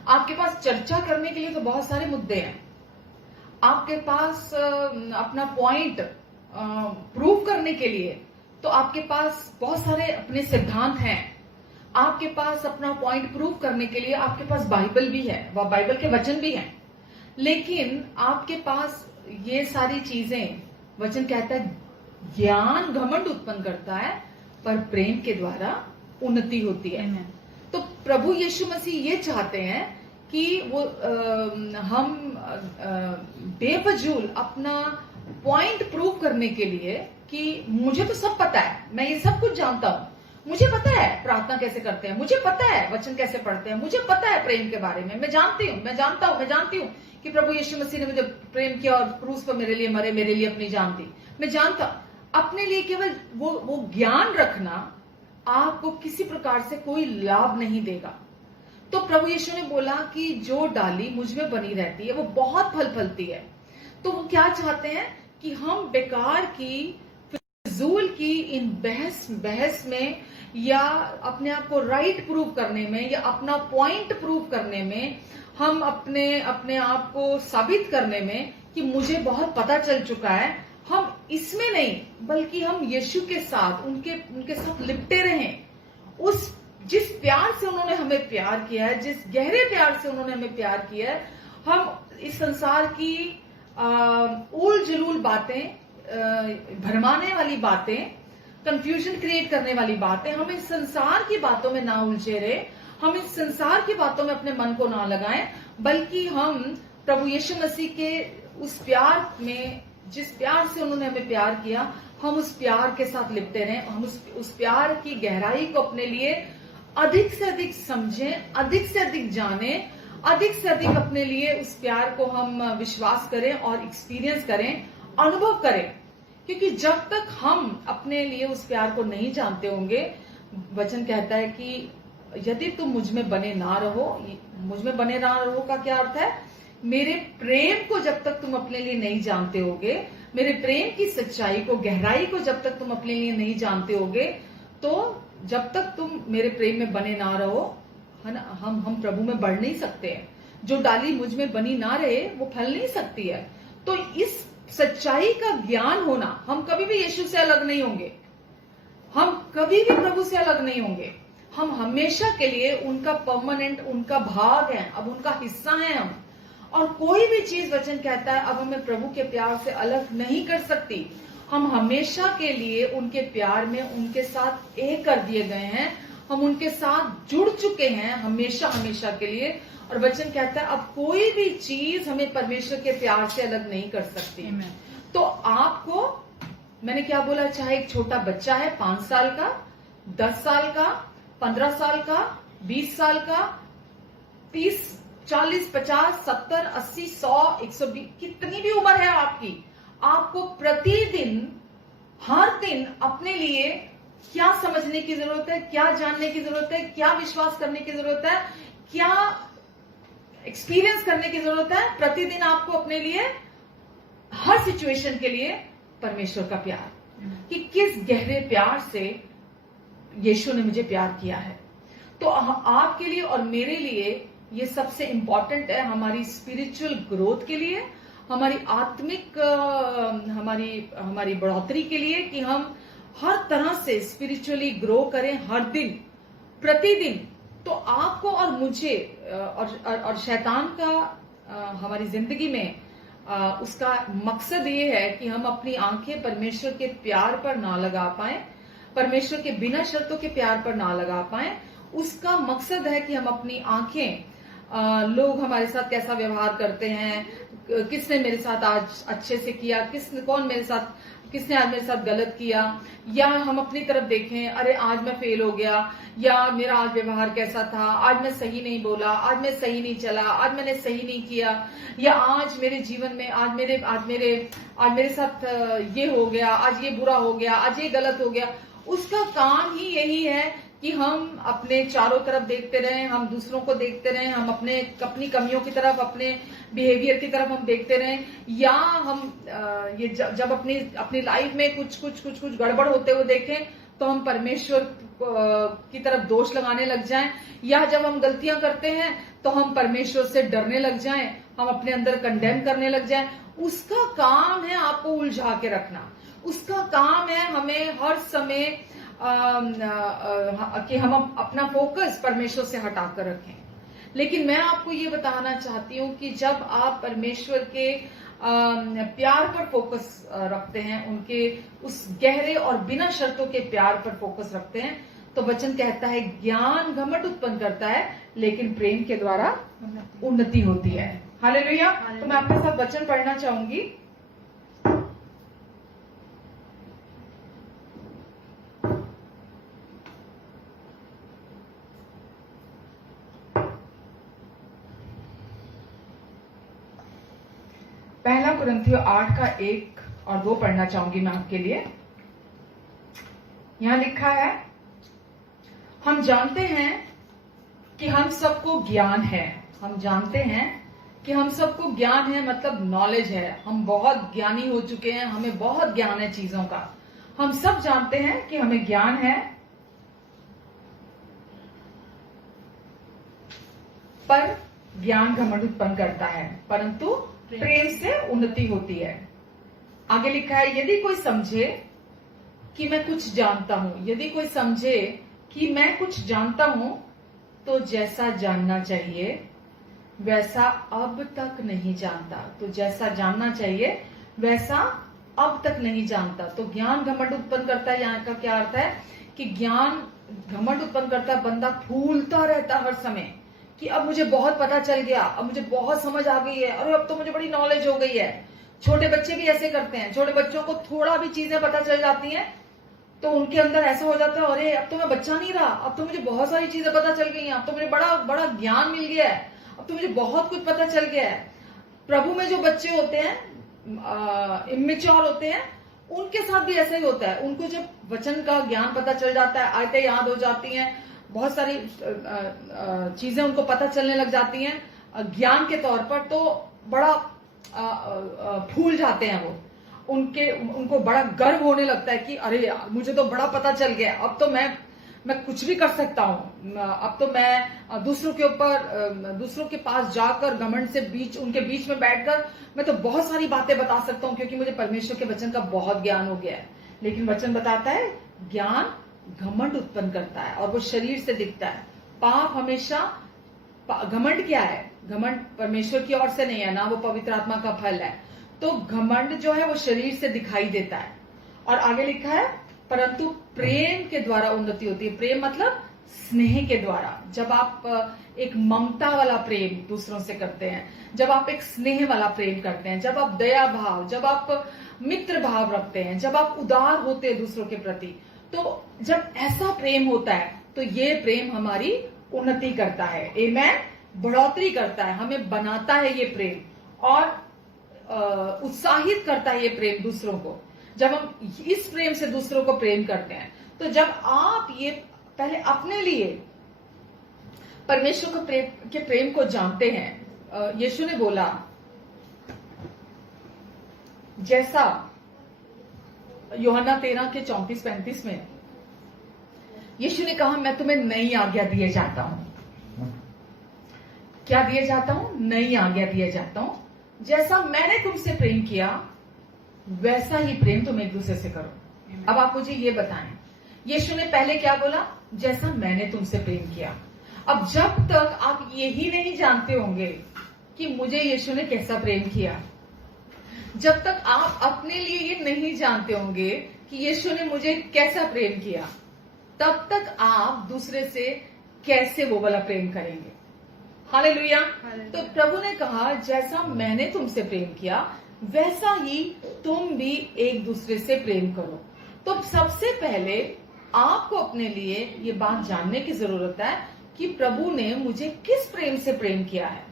आपके पास चर्चा करने के लिए तो बहुत सारे मुद्दे हैं, आपके पास अपना पॉइंट प्रूव करने के लिए तो आपके पास बहुत सारे अपने सिद्धांत हैं, आपके पास अपना पॉइंट प्रूव करने के लिए आपके पास बाइबल भी है, वह बाइबल के वचन भी हैं, लेकिन आपके पास ये सारी चीजें, वचन कहता है ज्ञान घमंड उत्पन्न करता है पर प्रेम के द्वारा उन्नति होती है। तो प्रभु यीशु मसीह ये चाहते हैं कि वो हम बेफजूल अपना पॉइंट प्रूव करने के लिए कि मुझे तो सब पता है, मैं ये सब कुछ जानता हूं, मुझे पता है प्रार्थना कैसे करते हैं, मुझे पता है वचन कैसे पढ़ते हैं, मुझे पता है प्रेम के बारे में, मैं जानती हूँ, मैं जानती हूँ कि प्रभु यीशु मसीह ने मुझे प्रेम किया और क्रूस पर मेरे लिए मरे, मेरे लिए अपनी जान दी, मैं जानता। अपने लिए केवल वो ज्ञान रखना आपको किसी प्रकार से कोई लाभ नहीं देगा। तो प्रभु यीशु ने बोला कि जो डाली मुझ में बनी रहती है वो बहुत फल फलती है। तो वो क्या चाहते हैं कि हम बेकार की, फिजूल की इन बहस में, या अपने आप को राइट प्रूव करने में, या अपना पॉइंट प्रूव करने में, हम अपने आप को साबित करने में कि मुझे बहुत पता चल चुका है, हम इसमें नहीं, बल्कि हम यीशु के साथ, उनके साथ लिपटे रहें। उस जिस प्यार से उन्होंने हमें प्यार किया है, जिस गहरे प्यार से उन्होंने हमें प्यार किया है, हम इस संसार की उल जलूल बातें, भरमाने वाली बातें, कंफ्यूजन क्रिएट करने वाली बातें, हम इस संसार की बातों में ना उलझे रहे, हम इस संसार की बातों में अपने मन को ना लगाएं, बल्कि हम प्रभु यीशु मसीह के उस प्यार में, जिस प्यार से उन्होंने हमें प्यार किया, हम उस प्यार के साथ लिपटे रहें। हम उस प्यार की गहराई को अपने लिए अधिक से अधिक समझें, अधिक से अधिक जानें, अधिक से अधिक अपने लिए उस प्यार को हम विश्वास करें और एक्सपीरियंस करें, अनुभव करें। क्योंकि जब तक हम अपने लिए उस प्यार को नहीं जानते होंगे, वचन कहता है कि यदि तुम मुझ में बने ना रहो, मुझ में बने ना रहो का क्या अर्थ है? मेरे प्रेम को जब तक तुम अपने लिए नहीं जानते होगे, मेरे प्रेम की सच्चाई को, गहराई को जब तक तुम अपने लिए नहीं जानते होगे, तो जब तक तुम मेरे प्रेम में बने ना रहो, है ना, हम प्रभु में बढ़ नहीं सकते हैं। जो डाली मुझ में बनी ना रहे वो फल नहीं सकती है। तो इस सच्चाई का ज्ञान होना, हम कभी भी यीशु से अलग नहीं होंगे, हम कभी भी प्रभु से अलग नहीं होंगे। हम हमेशा के लिए उनका परमानेंट, उनका भाग है, अब उनका हिस्सा है हम। और कोई भी चीज वचन कहता है अब हमें प्रभु के प्यार से अलग नहीं कर सकती। हम हमेशा के लिए उनके प्यार में उनके साथ एक कर दिए गए हैं, हम उनके साथ जुड़ चुके हैं हमेशा हमेशा के लिए। और वचन कहता है अब कोई भी चीज हमें परमेश्वर के प्यार से अलग नहीं कर सकती। तो आपको, मैंने क्या बोला, चाहे एक छोटा बच्चा है 5 साल का, 10 साल का, 15 साल का, 20 साल का, 30, 40, 50, 70, 80, 100, 120, कितनी भी उम्र है आपकी, आपको प्रतिदिन, हर दिन अपने लिए क्या समझने की जरूरत है, क्या जानने की जरूरत है, क्या विश्वास करने की जरूरत है, क्या एक्सपीरियंस करने की जरूरत है। प्रतिदिन आपको अपने लिए, हर सिचुएशन के लिए परमेश्वर का प्यार, कि किस गहरे प्यार से यीशु ने मुझे प्यार किया है। तो आपके लिए और मेरे लिए ये सबसे इंपॉर्टेंट है, हमारी स्पिरिचुअल ग्रोथ के लिए, हमारी आत्मिक, हमारी बढ़ोतरी के लिए, कि हम हर तरह से स्पिरिचुअली ग्रो करें हर दिन, प्रतिदिन। तो आपको और मुझे और शैतान का हमारी जिंदगी में उसका मकसद ये है कि हम अपनी आंखें परमेश्वर के प्यार पर ना लगा पाए, परमेश्वर के बिना शर्तों के प्यार पर ना लगा पाए। उसका मकसद है कि हम अपनी आंखें, लोग हमारे साथ कैसा व्यवहार करते हैं, किसने मेरे साथ आज अच्छे से किया, किसने आज मेरे साथ गलत किया, या हम अपनी तरफ देखें, अरे आज मैं फेल हो गया, या मेरा आज व्यवहार कैसा था, आज मैं सही नहीं बोला, आज मैं सही नहीं चला, आज मैंने सही नहीं किया, या आज मेरे जीवन में आज मेरे साथ ये हो गया, आज ये बुरा हो गया, आज ये गलत हो गया। उसका काम ही यही है कि हम अपने चारों तरफ देखते रहें, हम दूसरों को देखते रहें, हम अपनी कमियों की तरफ, अपने बिहेवियर की तरफ हम देखते रहें, या हम ये जब अपनी लाइफ में कुछ गड़बड़ होते हुए देखें तो हम परमेश्वर की तरफ दोष लगाने लग जाएं, या जब हम गलतियां करते हैं तो हम परमेश्वर से डरने लग जाएं, हम अपने अंदर कंडेम करने लग जाएं। उसका काम है आपको उलझा के रखना, उसका काम है हमें हर समय कि हम अपना फोकस परमेश्वर से हटाकर रखें। लेकिन मैं आपको ये बताना चाहती हूँ कि जब आप परमेश्वर के प्यार पर फोकस रखते हैं, उनके उस गहरे और बिना शर्तों के प्यार पर फोकस रखते हैं, तो वचन कहता है ज्ञान घमंड उत्पन्न करता है, लेकिन प्रेम के द्वारा उन्नति होती है। हालेलुया। तो मैं आपके साथ वचन पढ़ना चाहूंगी। पहला कुरिन्थियों 8 का 1 और 2 पढ़ना चाहूंगी मैं आपके लिए। यहां लिखा है, हम जानते हैं कि हम सबको ज्ञान है। हम जानते हैं कि हम सबको ज्ञान है, मतलब नॉलेज है। हम बहुत ज्ञानी हो चुके हैं, हमें बहुत ज्ञान है चीजों का। हम सब जानते हैं कि हमें ज्ञान है, पर ज्ञान घमंड उत्पन्न करता है, परंतु प्रेम से उन्नति होती है। आगे लिखा है, यदि कोई समझे कि मैं कुछ जानता हूं, यदि कोई समझे कि मैं कुछ जानता हूं, तो जैसा जानना चाहिए वैसा अब तक नहीं जानता। तो जैसा जानना चाहिए वैसा अब तक नहीं जानता। तो ज्ञान घमंड उत्पन्न करता है, यहाँ का क्या अर्थ है कि ज्ञान घमंड उत्पन्न करता है, बंदा फूलता रहता हर समय कि अब मुझे बहुत पता चल गया, अब मुझे बहुत समझ आ गई है, अरे अब तो मुझे बड़ी नॉलेज हो गई है। छोटे बच्चे भी ऐसे करते हैं, छोटे बच्चों को थोड़ा भी चीजें पता चल जाती हैं तो उनके अंदर ऐसा हो जाता है, अरे अब तो मैं बच्चा नहीं रहा, अब तो मुझे बहुत सारी चीजें पता चल गई हैं, अब तो मुझे बड़ा बड़ा ज्ञान मिल गया है, अब तो मुझे बहुत कुछ पता चल गया है। प्रभु में जो बच्चे होते हैं, इमेच्योर होते हैं, उनके साथ भी ऐसा ही होता है। उनको जब वचन का ज्ञान पता चल जाता है, आयतें याद हो जाती हैं, बहुत सारी चीजें उनको पता चलने लग जाती हैं ज्ञान के तौर पर, तो बड़ा फूल जाते हैं, वो उनको बड़ा गर्व होने लगता है कि अरे यार मुझे तो बड़ा पता चल गया, अब तो मैं कुछ भी कर सकता हूँ, अब तो मैं दूसरों के पास जाकर घमंड से उनके बीच में बैठकर मैं तो बहुत सारी बातें बता सकता हूँ, क्योंकि मुझे परमेश्वर के वचन का बहुत ज्ञान हो गया है। लेकिन वचन बताता है ज्ञान घमंड उत्पन्न करता है और वो शरीर से दिखता है। पाप हमेशा, घमंड क्या है? घमंड परमेश्वर की ओर से नहीं है ना, वो पवित्र आत्मा का फल है। तो घमंड जो है वो शरीर से दिखाई देता है। और आगे लिखा है परंतु प्रेम के द्वारा उन्नति होती है। प्रेम मतलब स्नेह के द्वारा। जब आप एक ममता वाला प्रेम दूसरों से करते हैं, जब आप एक स्नेह वाला प्रेम करते हैं, जब आप दया भाव, जब आप मित्र भाव रखते हैं, जब आप उदार होते हैं दूसरों के प्रति, तो जब ऐसा प्रेम होता है तो ये प्रेम हमारी उन्नति करता है, आमेन, बढ़ोतरी करता है, हमें बनाता है ये प्रेम और उत्साहित करता है ये प्रेम दूसरों को। जब हम इस प्रेम से दूसरों को प्रेम करते हैं, तो जब आप ये पहले अपने लिए परमेश्वर के प्रेम को जानते हैं। यीशु ने बोला, जैसा यूहन्ना 13 के 34-35 में यीशु ने कहा, मैं तुम्हें नई आज्ञा दिए जाता हूं। क्या दिए जाता हूं? नई आज्ञा दिए जाता हूं, जैसा मैंने तुमसे प्रेम किया वैसा ही प्रेम तुम एक दूसरे से करो। अब आप मुझे ये बताएं, यीशु ने पहले क्या बोला? जैसा मैंने तुमसे प्रेम किया। अब जब तक आप यही नहीं जानते होंगे कि मुझे यीशु ने कैसा प्रेम किया, जब तक आप अपने लिए ये नहीं जानते होंगे कि यीशु ने मुझे कैसा प्रेम किया, तब तक आप दूसरे से कैसे वो वाला प्रेम करेंगे? हालेलुया। तो प्रभु ने कहा, जैसा मैंने तुमसे प्रेम किया वैसा ही तुम भी एक दूसरे से प्रेम करो। तो सबसे पहले आपको अपने लिए ये बात जानने की जरूरत है कि प्रभु ने मुझे किस प्रेम से प्रेम किया है,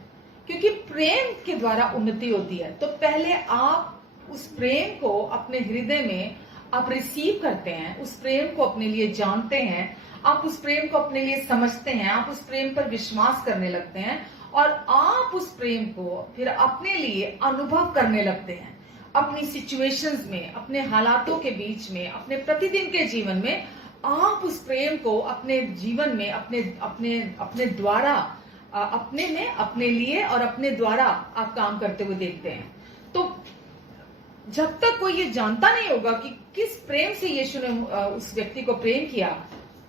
क्योंकि प्रेम के द्वारा उन्नति होती है। तो पहले आप उस प्रेम को अपने हृदय में आप रिसीव करते हैं, उस प्रेम को अपने लिए जानते हैं, आप उस प्रेम को अपने लिए समझते हैं, आप उस प्रेम पर विश्वास करने लगते हैं और आप उस प्रेम को फिर अपने लिए अनुभव करने लगते हैं। अपनी सिचुएशंस में, अपने हालातों के बीच में, अपने प्रतिदिन के जीवन में आप उस प्रेम को अपने जीवन में अपने द्वारा, अपने में, अपने लिए और अपने द्वारा आप काम करते हुए देखते हैं। तो जब तक कोई ये जानता नहीं होगा कि किस प्रेम से यीशु ने उस व्यक्ति को प्रेम किया,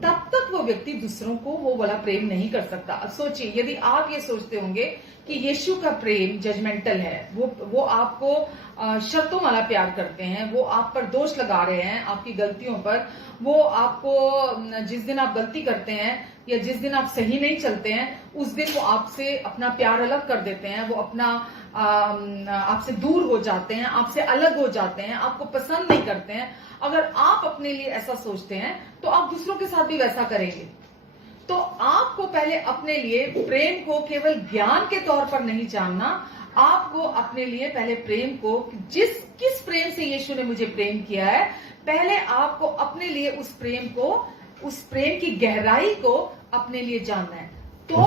तब तक वो व्यक्ति दूसरों को वो वाला प्रेम नहीं कर सकता। अब सोचिए, यदि आप ये सोचते होंगे कि यीशु का प्रेम जजमेंटल है, वो आपको शर्तों वाला प्यार करते हैं, वो आप पर दोष लगा रहे हैं आपकी गलतियों पर, वो आपको जिस दिन आप गलती करते हैं या जिस दिन आप सही नहीं चलते हैं उस दिन वो आपसे अपना प्यार अलग कर देते हैं, वो अपना आपसे दूर हो जाते हैं, आपसे अलग हो जाते हैं, आपको पसंद नहीं करते हैं। अगर आप अपने लिए ऐसा सोचते हैं तो आप दूसरों के साथ भी वैसा करेंगे। तो आपको पहले अपने लिए प्रेम को केवल ज्ञान के तौर पर नहीं जानना, आपको अपने लिए पहले प्रेम को किस प्रेम से यीशु ने मुझे प्रेम किया है, पहले आपको अपने लिए उस प्रेम की गहराई को अपने लिए जानना है। तो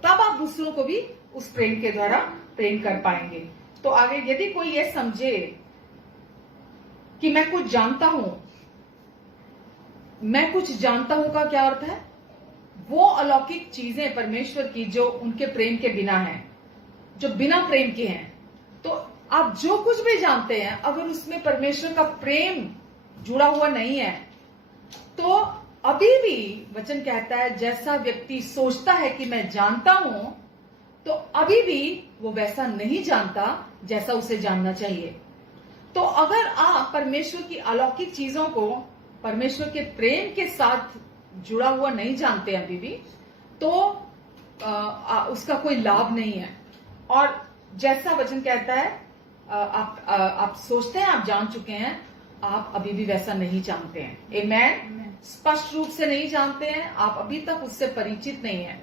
तब आप दूसरों को भी उस प्रेम के द्वारा प्रेम कर पाएंगे। तो आगे यदि कोई ये समझे कि मैं कुछ जानता हूं, मैं कुछ जानता हूं का क्या अर्थ है? वो अलौकिक चीजें परमेश्वर की जो उनके प्रेम के बिना है, जो बिना प्रेम के हैं। तो आप जो कुछ भी जानते हैं, अगर उसमें परमेश्वर का प्रेम जुड़ा हुआ नहीं है, तो अभी भी वचन कहता है जैसा व्यक्ति सोचता है कि मैं जानता हूं, तो अभी भी वो वैसा नहीं जानता जैसा उसे जानना चाहिए। तो अगर आप परमेश्वर की अलौकिक चीजों को परमेश्वर के प्रेम के साथ जुड़ा हुआ नहीं जानते अभी भी, तो उसका कोई लाभ नहीं है। और जैसा वचन कहता है, आप सोचते हैं आप जान चुके हैं, आप अभी भी वैसा नहीं जानते हैं। आमेन। स्पष्ट रूप से नहीं जानते हैं, आप अभी तक उससे परिचित नहीं है,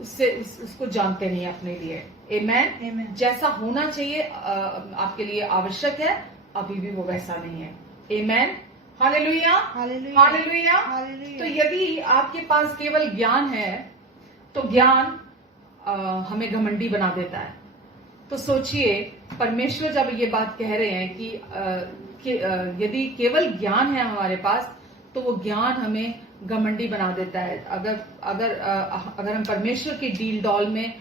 उसको जानते नहीं अपने लिए। आमेन। जैसा होना चाहिए आपके लिए आवश्यक है, अभी भी वो वैसा नहीं है। आमेन। Hallelujah, hallelujah. तो यदि आपके पास केवल ज्ञान है, तो ज्ञान हमें घमंडी बना देता है। तो सोचिए, परमेश्वर जब ये बात कह रहे हैं कि यदि केवल ज्ञान है हमारे पास तो वो ज्ञान हमें घमंडी बना देता है। अगर हम परमेश्वर की डील डॉल में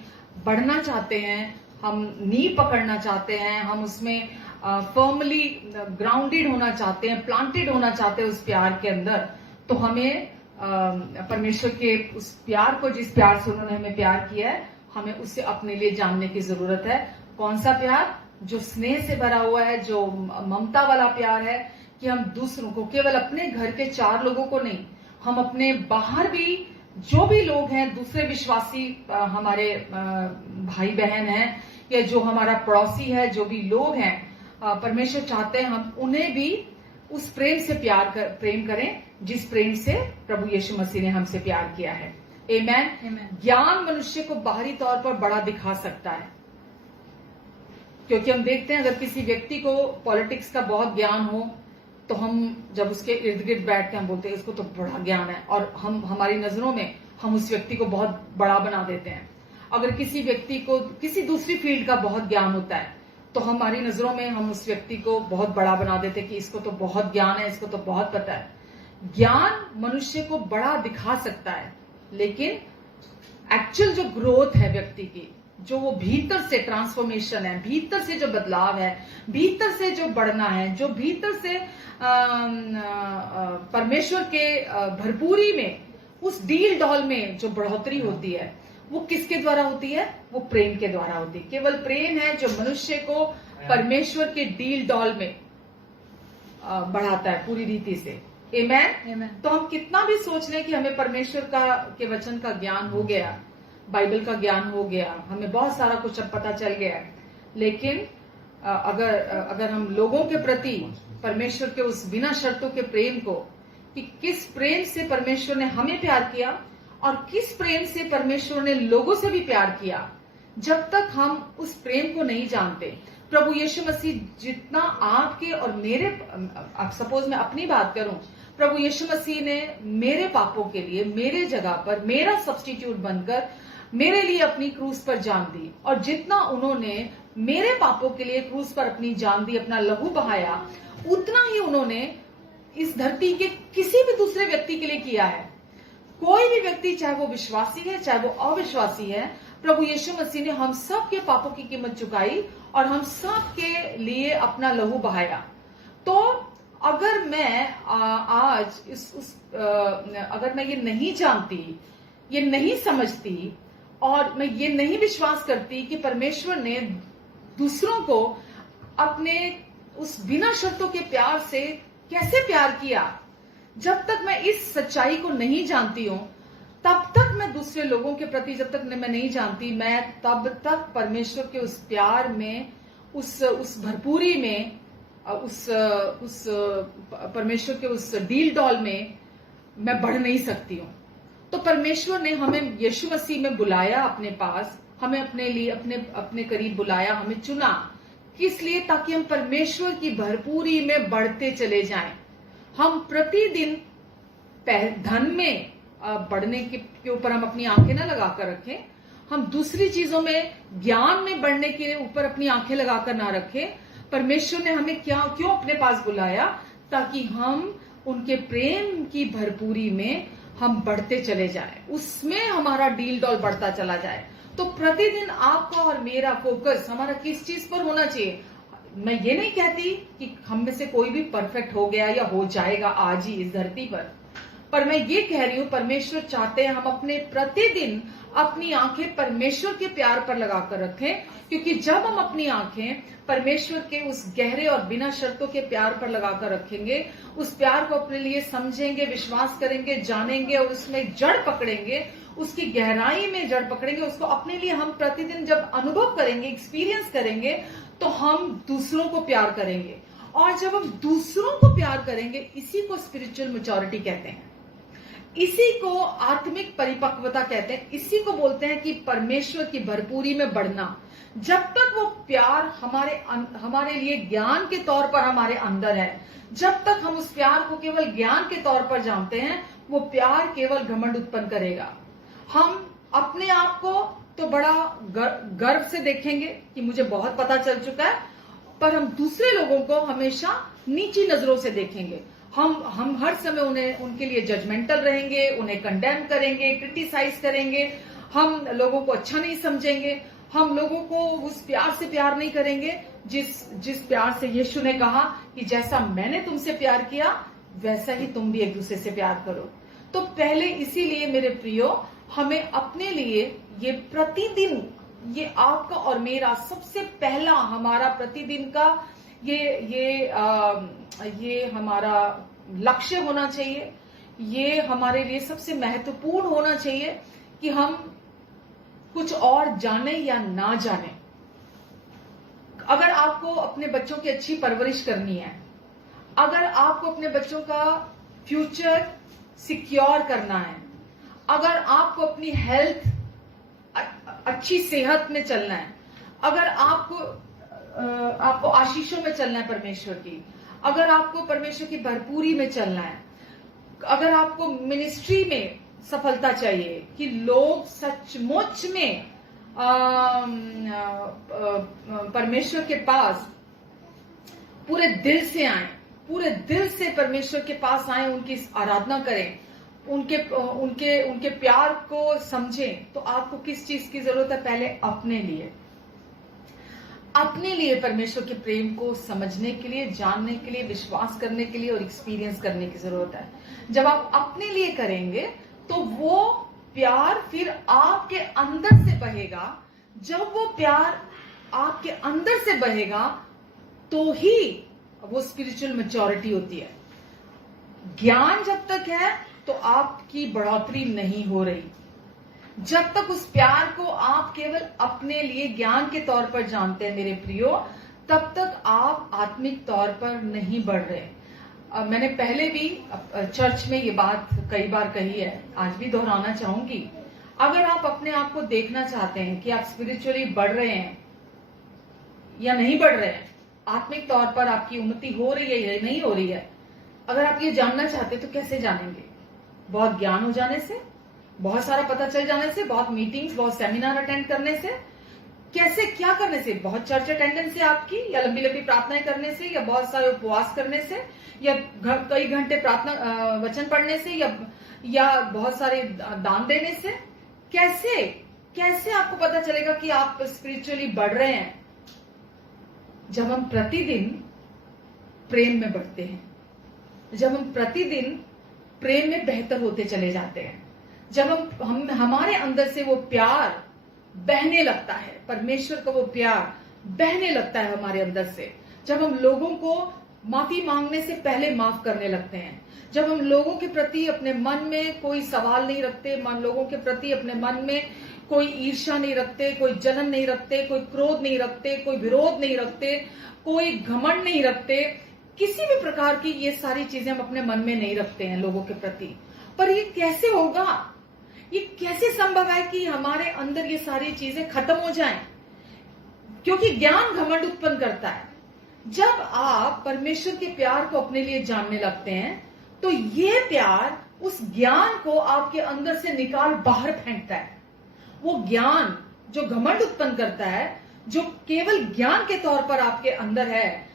बढ़ना चाहते हैं, हम नींव पकड़ना चाहते हैं, हम उसमें फर्मली ग्राउंडेड होना चाहते हैं, प्लांटेड होना चाहते हैं उस प्यार के अंदर, तो हमें परमेश्वर के उस प्यार को, जिस प्यार से उन्होंने हमें प्यार किया है, हमें उसे अपने लिए जानने की जरूरत है। कौन सा प्यार? जो स्नेह से भरा हुआ है, जो ममता वाला प्यार है, कि हम दूसरों को, केवल अपने घर के 4 लोगों को नहीं, हम अपने बाहर भी जो भी लोग हैं, दूसरे विश्वासी हमारे भाई बहन हैं, या जो हमारा पड़ोसी है, जो भी लोग हैं, परमेश्वर चाहते हैं हम उन्हें भी उस प्रेम से प्रेम करें जिस प्रेम से प्रभु यीशु मसीह ने हमसे प्यार किया है। आमेन। ज्ञान मनुष्य को बाहरी तौर पर बड़ा दिखा सकता है, क्योंकि हम देखते हैं अगर किसी व्यक्ति को पॉलिटिक्स का बहुत ज्ञान हो तो हम जब उसके इर्द गिर्द बैठ के हम बोलते हैं इसको तो बड़ा ज्ञान है, और हमारी नजरों में हम उस व्यक्ति को बहुत बड़ा बना देते हैं। अगर किसी व्यक्ति को किसी दूसरी फील्ड का बहुत ज्ञान होता है तो हमारी नजरों में हम उस व्यक्ति को बहुत बड़ा बना देते हैं कि इसको तो बहुत ज्ञान है, इसको तो बहुत पता है। ज्ञान मनुष्य को बड़ा दिखा सकता है, लेकिन एक्चुअल जो ग्रोथ है व्यक्ति की, जो वो भीतर से ट्रांसफॉर्मेशन है, भीतर से जो बदलाव है, भीतर से जो बढ़ना है, जो भीतर से परमेश्वर के भरपूरी में, उस डील डॉल में जो बढ़ोतरी होती है, वो किसके द्वारा होती है? वो प्रेम के द्वारा होती है। केवल प्रेम है जो मनुष्य को परमेश्वर के डील डॉल में बढ़ाता है पूरी रीति से। आमेन। तो हम कितना भी सोच लें कि हमें परमेश्वर के वचन का ज्ञान हो गया, बाइबल का ज्ञान हो गया, हमें बहुत सारा कुछ अब पता चल गया, लेकिन अगर हम लोगों के प्रति परमेश्वर के उस बिना शर्तों के प्रेम को, कि किस प्रेम से परमेश्वर ने हमें प्यार किया और किस प्रेम से परमेश्वर ने लोगों से भी प्यार किया, जब तक हम उस प्रेम को नहीं जानते, प्रभु यीशु मसीह जितना आपके और मेरे, सपोज मैं अपनी बात करूं, प्रभु यीशु मसीह ने मेरे पापों के लिए मेरे जगह पर मेरा सब्स्टिट्यूट बनकर मेरे लिए अपनी क्रूस पर जान दी, और जितना उन्होंने मेरे पापों के लिए क्रूस पर अपनी जान दी, अपना लहू बहाया, उतना ही उन्होंने इस धरती के किसी भी दूसरे व्यक्ति के लिए किया है। कोई भी व्यक्ति, चाहे वो विश्वासी है चाहे वो अविश्वासी है, प्रभु यीशु मसीह ने हम सब के पापों की कीमत चुकाई और हम सब के लिए अपना लहू बहाया। तो अगर मैं आज अगर मैं ये नहीं जानती, ये नहीं समझती, और मैं ये नहीं विश्वास करती कि परमेश्वर ने दूसरों को अपने उस बिना शर्तों के प्यार से कैसे प्यार किया, जब तक मैं इस सच्चाई को नहीं जानती हूं, तब तक मैं दूसरे लोगों के प्रति, जब तक मैं नहीं जानती, मैं तब तक परमेश्वर के उस प्यार में, उस भरपूरी में, उस परमेश्वर के उस डील डॉल में मैं बढ़ नहीं सकती हूं। तो परमेश्वर ने हमें यीशु मसीह में बुलाया अपने पास, हमें अपने लिए अपने करीब बुलाया, हमें चुना, किस लिए? ताकि हम परमेश्वर की भरपूरी में बढ़ते चले जाएं। हम प्रतिदिन धन में बढ़ने के ऊपर हम अपनी आंखें ना लगाकर रखें, हम दूसरी चीजों में, ज्ञान में बढ़ने के ऊपर अपनी आंखें लगाकर ना रखें। परमेश्वर ने हमें क्यों अपने पास बुलाया? ताकि हम उनके प्रेम की भरपूरी में हम बढ़ते चले जाएं, उसमें हमारा डील डॉल बढ़ता चला जाए। तो प्रतिदिन आपका और मेरा फोकस हमारा किस चीज पर होना चाहिए? मैं ये नहीं कहती कि हम में से कोई भी परफेक्ट हो गया या हो जाएगा आज ही इस धरती पर मैं ये कह रही हूं, परमेश्वर चाहते हैं हम अपने प्रतिदिन अपनी आंखें परमेश्वर के प्यार पर लगाकर रखें, क्योंकि जब हम अपनी आंखें परमेश्वर के उस गहरे और बिना शर्तों के प्यार पर लगाकर रखेंगे, उस प्यार को अपने लिए समझेंगे, विश्वास करेंगे, जानेंगे और उसमें जड़ पकड़ेंगे, उसकी गहराई में जड़ पकड़ेंगे, उसको अपने लिए हम प्रतिदिन जब अनुभव करेंगे, एक्सपीरियंस करेंगे, तो हम दूसरों को प्यार करेंगे। और जब हम दूसरों को प्यार करेंगे, इसी को स्पिरिचुअल मैच्योरिटी कहते हैं, इसी को आत्मिक परिपक्वता कहते हैं, इसी को बोलते हैं कि परमेश्वर की भरपूरी में बढ़ना। जब तक वो प्यार हमारे लिए ज्ञान के तौर पर हमारे अंदर है, जब तक हम उस प्यार को केवल ज्ञान के तौर पर जानते हैं, वो प्यार केवल घमंड उत्पन्न करेगा। हम अपने आप को तो बड़ा गर्व से देखेंगे कि मुझे बहुत पता चल चुका है, पर हम दूसरे लोगों को हमेशा नीची नजरों से देखेंगे। हम हर समय उनके लिए जजमेंटल रहेंगे, उन्हें कंडेम करेंगे, क्रिटिसाइज करेंगे, हम लोगों को अच्छा नहीं समझेंगे, हम लोगों को उस प्यार से प्यार नहीं करेंगे जिस प्यार से यीशु ने कहा कि जैसा मैंने तुमसे प्यार किया वैसा ही तुम भी एक दूसरे से प्यार करो। तो पहले इसीलिए मेरे प्रियो, हमें अपने लिए ये प्रतिदिन, ये आपका और मेरा सबसे पहला हमारा प्रतिदिन का ये हमारा लक्ष्य होना चाहिए। ये हमारे लिए सबसे महत्वपूर्ण होना चाहिए कि हम कुछ और जाने या ना जाने। अगर आपको अपने बच्चों की अच्छी परवरिश करनी है, अगर आपको अपने बच्चों का फ्यूचर सिक्योर करना है, अगर आपको अपनी हेल्थ, अच्छी सेहत में चलना है, अगर आपको आशीषों में चलना है परमेश्वर की, अगर आपको परमेश्वर की भरपूरी में चलना है, अगर आपको मिनिस्ट्री में सफलता चाहिए कि लोग सचमुच में परमेश्वर के पास पूरे दिल से आए, पूरे दिल से परमेश्वर के पास आए, उनकी आराधना करें, उनके प्यार को समझें, तो आपको किस चीज की जरूरत है? पहले अपने लिए परमेश्वर के प्रेम को समझने के लिए, जानने के लिए, विश्वास करने के लिए और एक्सपीरियंस करने की जरूरत है। जब आप अपने लिए करेंगे तो वो प्यार फिर आपके अंदर से बहेगा। जब वो प्यार आपके अंदर से बहेगा तो ही वो स्पिरिचुअल मैच्योरिटी होती है। ज्ञान जब तक है तो आपकी बढ़ोतरी नहीं हो रही। जब तक उस प्यार को आप केवल अपने लिए ज्ञान के तौर पर जानते हैं मेरे प्रियो, तब तक आप आत्मिक तौर पर नहीं बढ़ रहे। मैंने पहले भी चर्च में ये बात कई बार कही है, आज भी दोहराना चाहूंगी। अगर आप अपने आप को देखना चाहते हैं कि आप स्पिरिचुअली बढ़ रहे हैं या नहीं बढ़ रहे हैं, आत्मिक तौर पर आपकी उन्नति हो रही है या नहीं हो रही है, अगर आप ये जानना चाहते हैं तो कैसे जानेंगे? बहुत ज्ञान हो जाने से, बहुत सारा पता चल जाने से, बहुत मीटिंग्स, बहुत सेमिनार अटेंड करने से? कैसे, क्या करने से? बहुत चर्च अटेंडेंस से आपकी, या लंबी लंबी प्रार्थनाएं करने से, या बहुत सारे उपवास करने से, या कई घंटे प्रार्थना वचन पढ़ने से, या बहुत सारे दान देने से? कैसे आपको पता चलेगा कि आप स्पिरिचुअली बढ़ रहे हैं? जब हम प्रतिदिन प्रेम में बढ़ते हैं, जब हम प्रतिदिन प्रेम में बेहतर होते चले जाते हैं, जब हम हमारे अंदर से वो प्यार बहने लगता है, परमेश्वर का वो प्यार बहने लगता है हमारे अंदर से, जब हम लोगों को माफी मांगने से पहले माफ करने लगते हैं, जब हम लोगों के प्रति अपने मन में कोई सवाल नहीं रखते, लोगों के प्रति अपने मन में कोई ईर्ष्या नहीं रखते, कोई जलन नहीं रखते, कोई क्रोध नहीं रखते, कोई विरोध नहीं रखते, कोई घमंड नहीं रखते, किसी भी प्रकार की ये सारी चीजें हम अपने मन में नहीं रखते हैं लोगों के प्रति। पर ये कैसे होगा? ये कैसे संभव है कि हमारे अंदर ये सारी चीजें खत्म हो जाएं? क्योंकि ज्ञान घमंड उत्पन्न करता है। जब आप परमेश्वर के प्यार को अपने लिए जानने लगते हैं तो ये प्यार उस ज्ञान को आपके अंदर से निकाल बाहर फेंकता है। वो ज्ञान जो घमंड उत्पन्न करता है, जो केवल ज्ञान के तौर पर आपके अंदर है,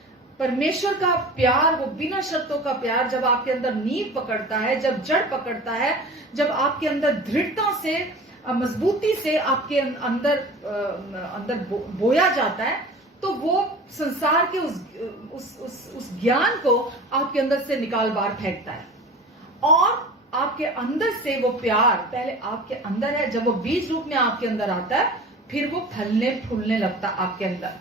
परमेश्वर का प्यार, वो बिना शर्तों का प्यार जब आपके अंदर नींव पकड़ता है, जब जड़ पकड़ता है, जब आपके अंदर दृढ़ता से, मजबूती से आपके अंदर बोया जाता है, तो वो संसार के उस ज्ञान को आपके अंदर से निकाल बाहर फेंकता है। और आपके अंदर से वो प्यार पहले आपके अंदर है, जब वो बीज रूप में आपके अंदर आता है, फिर वो फलने फूलने लगता है आपके अंदर,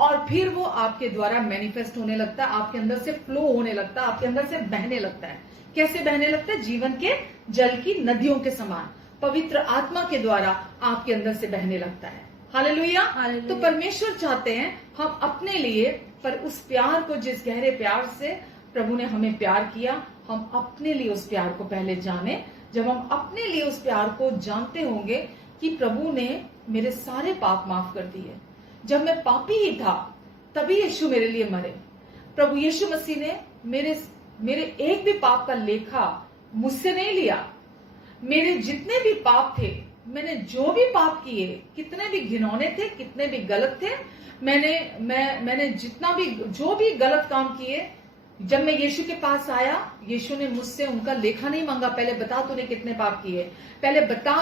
और फिर वो आपके द्वारा मैनिफेस्ट होने लगता है, आपके अंदर से फ्लो होने लगता है, आपके अंदर से बहने लगता है। कैसे बहने लगता है? जीवन के जल की नदियों के समान, पवित्र आत्मा के द्वारा आपके अंदर से बहने लगता है। हालेलुया। तो परमेश्वर चाहते हैं हम अपने लिए, पर उस प्यार को, जिस गहरे प्यार से प्रभु ने हमें प्यार किया, हम अपने लिए उस प्यार को पहले जाने। जब हम अपने लिए उस प्यार को जानते होंगे कि प्रभु ने मेरे सारे पाप माफ कर दिए, जब मैं पापी ही था तभी यीशु मेरे लिए मरे, प्रभु यीशु मसीह ने मेरे एक भी पाप का लेखा मुझसे नहीं लिया, मेरे जितने भी पाप थे मैंने जो भी पाप किए, कितने भी घिनौने थे, कितने भी गलत थे, मैंने जितना भी जो भी गलत काम किए, जब मैं यीशु के पास आया, यीशु ने मुझसे उनका लेखा नहीं मांगा। पहले बता तूने कितने पाप किए, पहले बता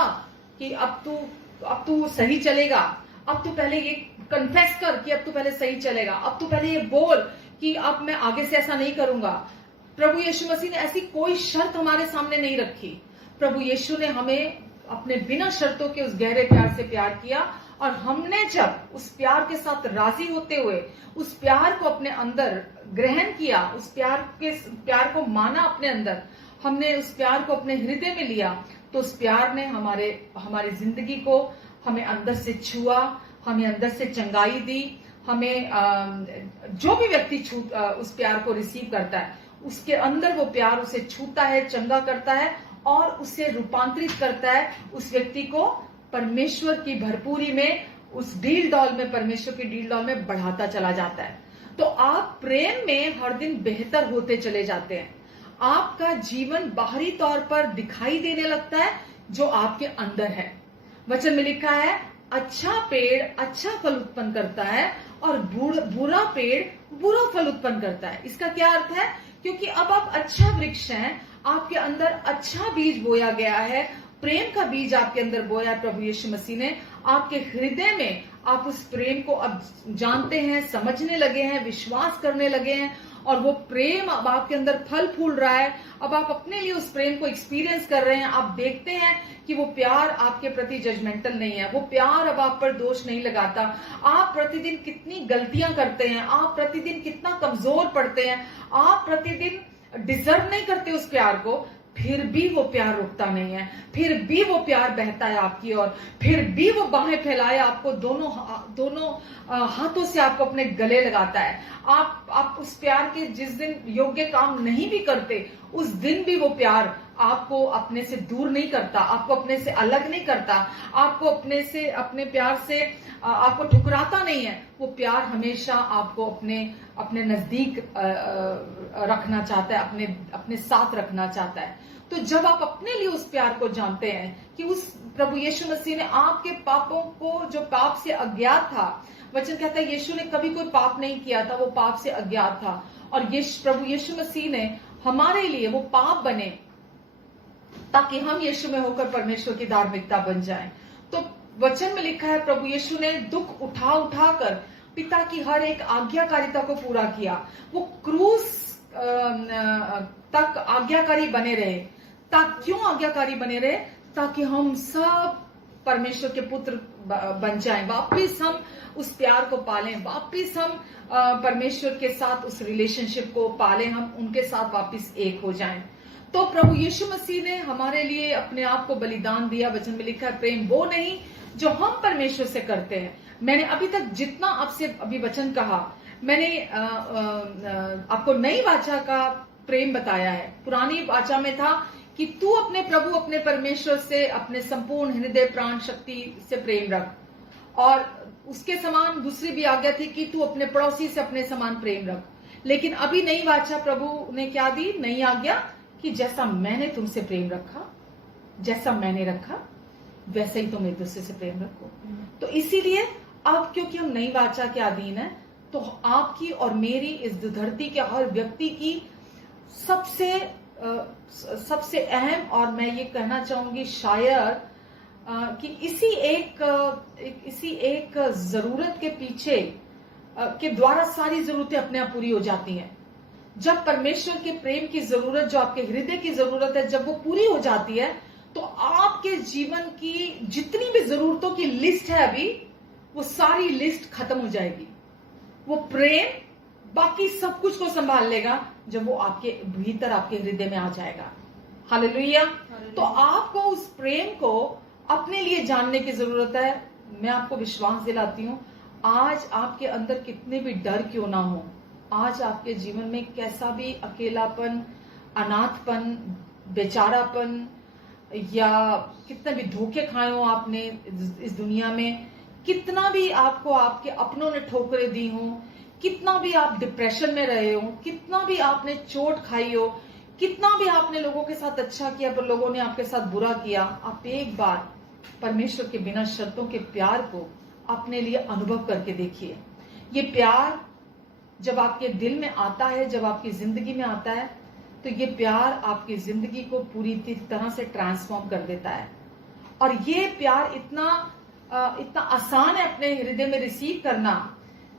कि अब तू सही चलेगा, अब तू पहले ये कन्फेस कर कि अब तू पहले सही चलेगा, अब तू पहले ये बोल कि अब मैं आगे से ऐसा नहीं करूंगा। प्रभु यीशु मसीह ने ऐसी कोई शर्त हमारे सामने नहीं रखी। प्रभु यीशु ने हमें अपने बिना शर्तों के उस गहरे प्यार से प्यार किया, और हमने जब उस प्यार के साथ राजी होते हुए उस प्यार को अपने अंदर ग्रहण किया, उस प्यार को माना अपने अंदर, हमने उस प्यार को अपने हृदय में लिया, तो उस प्यार ने हमारी जिंदगी को हमें अंदर से छुआ, हमें अंदर से चंगाई दी। हमें जो भी व्यक्ति उस प्यार को रिसीव करता है, उसके अंदर वो प्यार उसे छूता है, चंगा करता है और उसे रूपांतरित करता है, उस व्यक्ति को परमेश्वर की भरपूरी में, उस डील डॉल में, परमेश्वर की डील डॉल में बढ़ाता चला जाता है। तो आप प्रेम में हर दिन बेहतर होते चले जाते हैं। आपका जीवन बाहरी तौर पर दिखाई देने लगता है जो आपके अंदर है। वचन में लिखा है, अच्छा पेड़ अच्छा फल उत्पन्न करता है और बुरा पेड़ बुरा फल उत्पन्न करता है। इसका क्या अर्थ है? क्योंकि अब आप अच्छा वृक्ष हैं, आपके अंदर अच्छा बीज बोया गया है, प्रेम का बीज आपके अंदर बोया है प्रभु यीशु मसीह ने। आपके हृदय में आप उस प्रेम को अब जानते हैं, समझने लगे हैं, विश्वास करने लगे हैं, और वो प्रेम अब आपके अंदर फल फूल रहा है। अब आप अपने लिए उस प्रेम को एक्सपीरियंस कर रहे हैं। आप देखते हैं कि वो प्यार आपके प्रति जजमेंटल नहीं है, वो प्यार अब आप पर दोष नहीं लगाता। आप प्रतिदिन कितनी गलतियां करते हैं, आप प्रतिदिन कितना कमजोर पड़ते हैं, आप प्रतिदिन डिजर्व नहीं करते उस प्यार को, फिर भी वो प्यार रुकता नहीं है, फिर भी वो प्यार बहता है आपकी ओर, फिर भी वो बाहें फैलाए आपको दोनों हाथों से आपको अपने गले लगाता है। आप उस प्यार के जिस दिन योग्य काम नहीं भी करते, उस दिन भी वो प्यार आपको अपने से दूर नहीं करता, आपको अपने से अलग नहीं करता, आपको अपने प्यार से आपको ठुकराता नहीं है। वो प्यार हमेशा आपको अपने नजदीक रखना चाहता है, अपने साथ रखना चाहता है। तो जब आप अपने लिए उस प्यार को जानते हैं कि उस प्रभु यीशु मसीह ने आपके पापों को, जो पाप से अज्ञात था, वचन कहता है यीशु ने कभी कोई पाप नहीं किया था, वो पाप से अज्ञात था, और प्रभु यीशु मसीह ने हमारे लिए वो पाप बने ताकि हम यीशु में होकर परमेश्वर की धार्मिकता बन जाएं। तो वचन में लिखा है प्रभु यीशु ने दुख उठा कर पिता की हर एक आज्ञाकारिता को पूरा किया। वो क्रूस तक आज्ञाकारी बने रहे। क्यों आज्ञाकारी बने रहे? ताकि हम सब परमेश्वर के पुत्र बन जाएं, वापिस हम उस प्यार को पालें, वापिस हम परमेश्वर के साथ उस रिलेशनशिप को पालें, हम उनके साथ वापिस एक हो जाएं। तो प्रभु यीशु मसीह ने हमारे लिए अपने आप को बलिदान दिया। वचन में लिखा है, प्रेम वो नहीं जो हम परमेश्वर से करते हैं। मैंने अभी तक जितना आपसे अभी वचन कहा, मैंने आपको नई वाचा का प्रेम बताया है। पुरानी वाचा में था कि तू अपने प्रभु, अपने परमेश्वर से अपने संपूर्ण हृदय, प्राण, शक्ति से प्रेम रख, और उसके समान दूसरी भी आज्ञा थी कि तू अपने पड़ोसी से अपने समान प्रेम रख। लेकिन अभी नई वाचा प्रभु ने क्या दी? नई आज्ञा कि जैसा मैंने तुमसे प्रेम रखा, जैसा मैंने रखा, वैसे ही तुम एक दूसरे से प्रेम रखो। तो इसीलिए अब क्योंकि हम नई वाचा के अधीन है, तो आपकी और मेरी, इस धरती के हर व्यक्ति की सबसे अहम, और मैं ये कहना चाहूंगी शायद कि इसी एक जरूरत के पीछे के द्वारा सारी जरूरतें अपने आप पूरी हो जाती हैं। जब परमेश्वर के प्रेम की जरूरत, जो आपके हृदय की जरूरत है, जब वो पूरी हो जाती है, तो आपके जीवन की जितनी भी जरूरतों की लिस्ट है अभी, वो सारी लिस्ट खत्म हो जाएगी। वो प्रेम बाकी सब कुछ को संभाल लेगा जब वो आपके भीतर, आपके हृदय में आ जाएगा। हालेलुया। तो आपको उस प्रेम को अपने लिए जानने की जरूरत है। मैं आपको विश्वास दिलाती हूं, आज आपके अंदर कितने भी डर क्यों ना हो, आज आपके जीवन में कैसा भी अकेलापन, अनाथपन, बेचारापन, या कितने भी धोखे खाए हो आपने इस दुनिया में, कितना भी आपको आपके अपनों ने ठोकरें दी हो, कितना भी आप डिप्रेशन में रहे हो, कितना भी आपने चोट खाई हो, कितना भी आपने लोगों के साथ अच्छा किया पर लोगों ने आपके साथ बुरा किया, आप एक बार परमेश्वर के बिना शर्तों के प्यार को अपने लिए अनुभव करके देखिए। ये प्यार जब आपके दिल में आता है, जब आपकी जिंदगी में आता है, तो ये प्यार आपकी जिंदगी को पूरी तरह से ट्रांसफॉर्म कर देता है। और ये प्यार इतना आसान है अपने हृदय में रिसीव करना।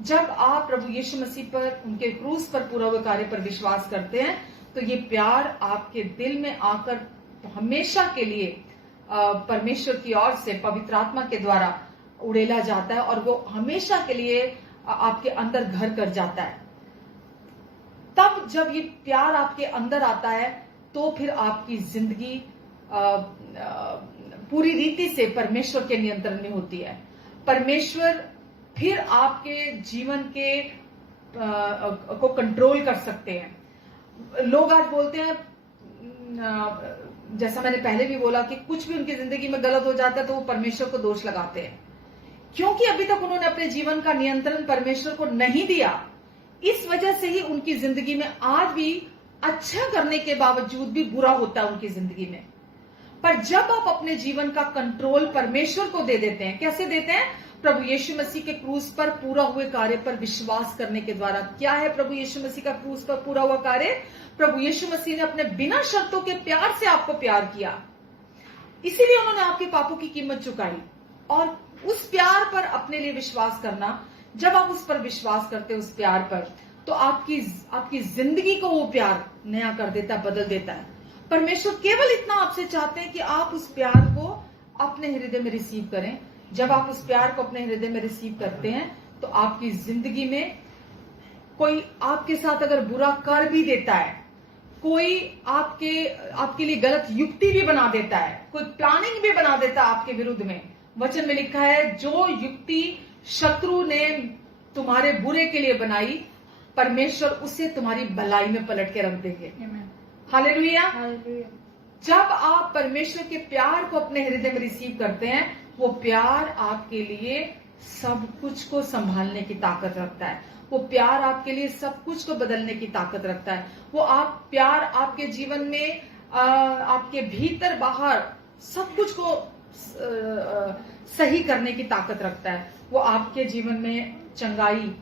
जब आप प्रभु यीशु मसीह पर, उनके क्रूस पर पूरा हुए कार्य पर विश्वास करते हैं, तो ये प्यार आपके दिल में आकर हमेशा के लिए परमेश्वर की ओर से पवित्र आत्मा के द्वारा उड़ेला जाता है और वो हमेशा के लिए आपके अंदर घर कर जाता है। तब जब ये प्यार आपके अंदर आता है, तो फिर आपकी जिंदगी पूरी रीति से परमेश्वर के नियंत्रण में होती है। परमेश्वर फिर आपके जीवन के को कंट्रोल कर सकते हैं। लोग आज बोलते हैं, जैसा मैंने पहले भी बोला, कि कुछ भी उनकी जिंदगी में गलत हो जाता है तो वो परमेश्वर को दोष लगाते हैं, क्योंकि अभी तक उन्होंने अपने जीवन का नियंत्रण परमेश्वर को नहीं दिया। इस वजह से ही उनकी जिंदगी में आज भी अच्छा करने के बावजूद भी बुरा होता है उनकी जिंदगी में। पर जब आप अपने जीवन का कंट्रोल परमेश्वर को दे देते हैं, कैसे देते हैं? प्रभु यीशु मसीह के क्रूस पर पूरा हुए कार्य पर विश्वास करने के द्वारा। क्या है प्रभु यीशु मसीह का क्रूस पर पूरा हुआ कार्य? प्रभु यीशु मसीह ने अपने बिना शर्तों के प्यार से आपको प्यार किया, इसीलिए उन्होंने आपके पापों की कीमत चुकाई। और उस प्यार पर अपने लिए विश्वास करना, जब आप उस पर विश्वास करते हैं, उस प्यार पर, तो आपकी जिंदगी को वो प्यार नया कर देता है, बदल देता है। परमेश्वर केवल इतना आपसे चाहते हैं कि आप उस प्यार को अपने हृदय में रिसीव करें। जब आप उस प्यार को अपने हृदय में रिसीव करते हैं, तो आपकी जिंदगी में कोई आपके साथ अगर बुरा कर भी देता है, कोई आपके लिए गलत युक्ति भी बना देता है, कोई प्लानिंग भी बना देता है आपके विरुद्ध में, वचन में लिखा है, जो युक्ति शत्रु ने तुम्हारे बुरे के लिए बनाई, परमेश्वर उसे तुम्हारी भलाई में पलट के रख देंगे। हालेलुया। जब आप परमेश्वर के प्यार को अपने हृदय में रिसीव करते हैं, वो प्यार आपके लिए सब कुछ को संभालने की ताकत रखता है। वो प्यार आपके लिए सब कुछ को बदलने की ताकत रखता है। वो प्यार आपके जीवन में आपके भीतर बाहर सब कुछ को सही करने की ताकत रखता है। वो आपके जीवन में चंगाई,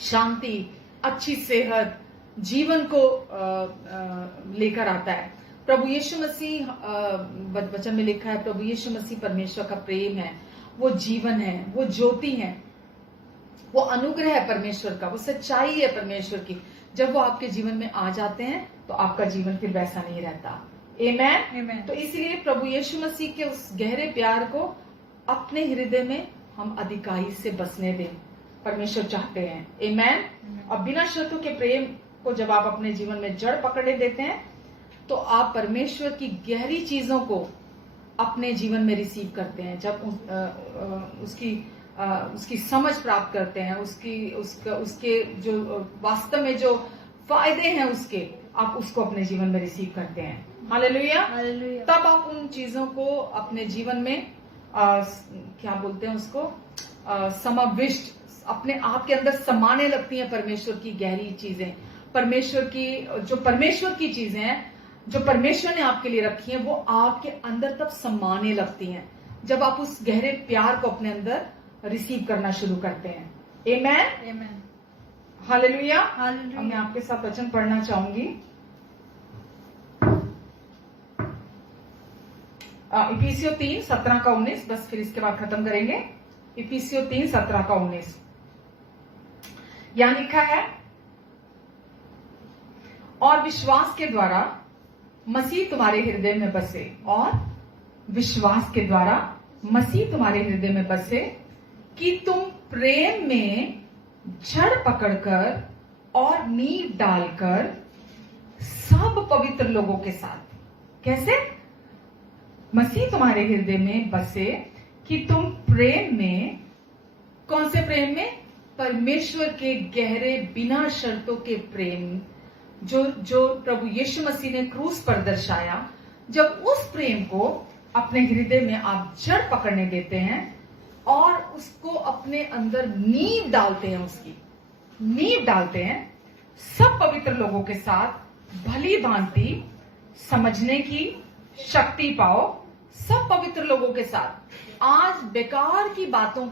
शांति, अच्छी सेहत, जीवन को लेकर आता है। प्रभु यीशु मसीह, वचन में लिखा है, प्रभु यीशु मसीह परमेश्वर का प्रेम है, वो जीवन है, वो ज्योति है, वो अनुग्रह है परमेश्वर का, वो सच्चाई है परमेश्वर की। जब वो आपके जीवन में आ जाते हैं, तो आपका जीवन फिर वैसा नहीं रहता। आमेन। तो इसलिए प्रभु यीशु मसीह के उस गहरे प्यार को अपने हृदय में हम अधिकाई से बसने दें, परमेश्वर चाहते हैं। आमेन। और बिना शर्तों के प्रेम को जब आप अपने जीवन में जड़ पकड़ने देते हैं, तो आप परमेश्वर की गहरी चीजों को अपने जीवन में रिसीव करते हैं। जब उसकी समझ प्राप्त करते हैं, उसके जो वास्तव में जो फायदे हैं उसके, आप उसको अपने जीवन में रिसीव करते हैं। हालेलुया। तब आप उन चीजों को अपने जीवन में क्या बोलते हैं उसको, समाविष्ट, अपने आप के अंदर समाने लगती हैं परमेश्वर की गहरी चीजें। परमेश्वर की चीजें हैं जो परमेश्वर ने आपके लिए रखी हैं, वो आपके अंदर तब समाने लगती हैं जब आप उस गहरे प्यार को अपने अंदर रिसीव करना शुरू करते हैं। आमेन। हालेलुया। अब मैं आपके साथ वचन पढ़ना चाहूंगी। इफिसियों 3:17-19, बस फिर इसके बाद खत्म करेंगे। इफिसियों 3:17-19 यहां लिखा है, और विश्वास के द्वारा मसीह तुम्हारे हृदय में बसे, और विश्वास के द्वारा मसीह तुम्हारे हृदय में बसे, कि तुम प्रेम में जड़ पकड़कर और नींव डालकर सब पवित्र लोगों के साथ। कैसे? मसीह तुम्हारे हृदय में बसे कि तुम प्रेम में, कौन से प्रेम में? परमेश्वर के गहरे बिना शर्तों के प्रेम जो प्रभु यीशु मसीह ने क्रूस पर दर्शाया। जब उस प्रेम को अपने हृदय में आप जड़ पकड़ने देते हैं और उसको अपने अंदर नींव डालते हैं, उसकी नींव डालते हैं, सब पवित्र लोगों के साथ भली भांति समझने की शक्ति पाओ, सब पवित्र लोगों के साथ। आज बेकार की बातों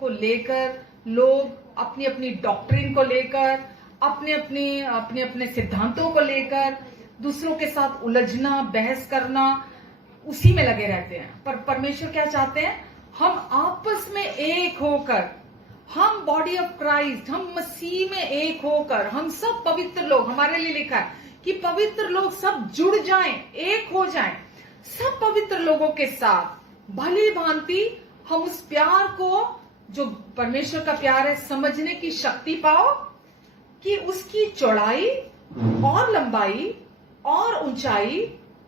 को लेकर लोग अपनी अपनी डॉक्ट्रिन को लेकर, अपने अपने सिद्धांतों को लेकर दूसरों के साथ उलझना, बहस करना, उसी में लगे रहते हैं। पर परमेश्वर क्या चाहते हैं? हम आपस में एक होकर, हम बॉडी ऑफ क्राइस्ट, हम मसीह में एक होकर, हम सब पवित्र लोग, हमारे लिए लिखा है कि पवित्र लोग सब जुड़ जाएं, एक हो जाएं। सब पवित्र लोगों के साथ भली भांति हम उस प्यार को, जो परमेश्वर का प्यार है, समझने की शक्ति पाओ कि उसकी चौड़ाई और लंबाई और ऊंचाई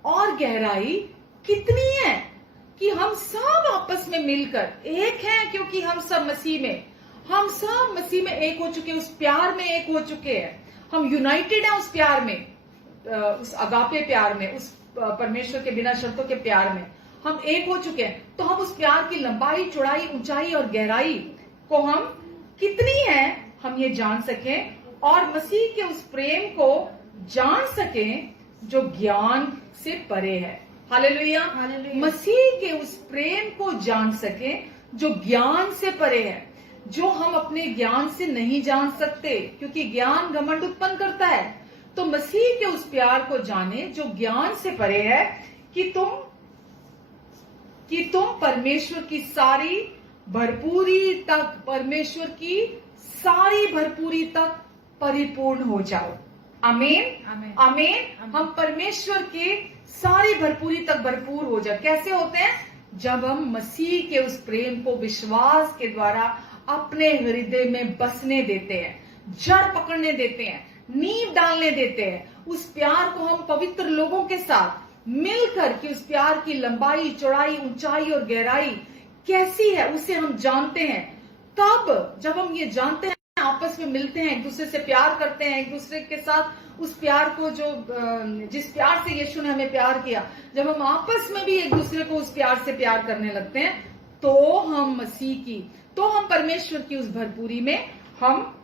और गहराई कितनी है, कि हम सब आपस में मिलकर एक हैं, क्योंकि हम सब मसीह में एक हो चुके हैं, उस प्यार में एक हो चुके हैं। हम यूनाइटेड हैं उस प्यार में, उस अगापे प्यार में, उस परमेश्वर के बिना शर्तों के प्यार में हम एक हो चुके हैं। तो हम उस प्यार की लंबाई, चौड़ाई, ऊंचाई और गहराई को हम कितनी है, हम ये जान सकें, और मसीह के उस प्रेम को जान सकें जो ज्ञान से परे है। हालेलुया। मसीह के उस प्रेम को जान सकें जो ज्ञान से परे है, जो हम अपने ज्ञान से नहीं जान सकते, क्योंकि ज्ञान घमंड उत्पन्न करता है। तो मसीह के उस प्यार को जाने जो ज्ञान से परे है, कि तुम परमेश्वर की सारी भरपूरी तक, परमेश्वर की सारी भरपूरी तक परिपूर्ण हो जाओ। आमीन, आमीन। हम परमेश्वर के सारी भरपूरी तक भरपूर हो जाए। कैसे होते हैं? जब हम मसीह के उस प्रेम को विश्वास के द्वारा अपने हृदय में बसने देते हैं, जड़ पकड़ने देते हैं, नींव डालने देते हैं। उस प्यार को हम पवित्र लोगों के साथ मिलकर के उस प्यार की लंबाई, चौड़ाई, ऊंचाई और गहराई कैसी है उसे हम जानते हैं। तब जब हम ये जानते हैं, आपस में मिलते हैं, एक दूसरे से प्यार करते हैं, एक दूसरे के साथ उस प्यार को, जिस प्यार से यीशु ने हमें प्यार किया, जब हम आपस में भी एक दूसरे को उस प्यार से प्यार करने लगते हैं, तो हम मसीह की, तो हम परमेश्वर की उस भरपूरी में, हम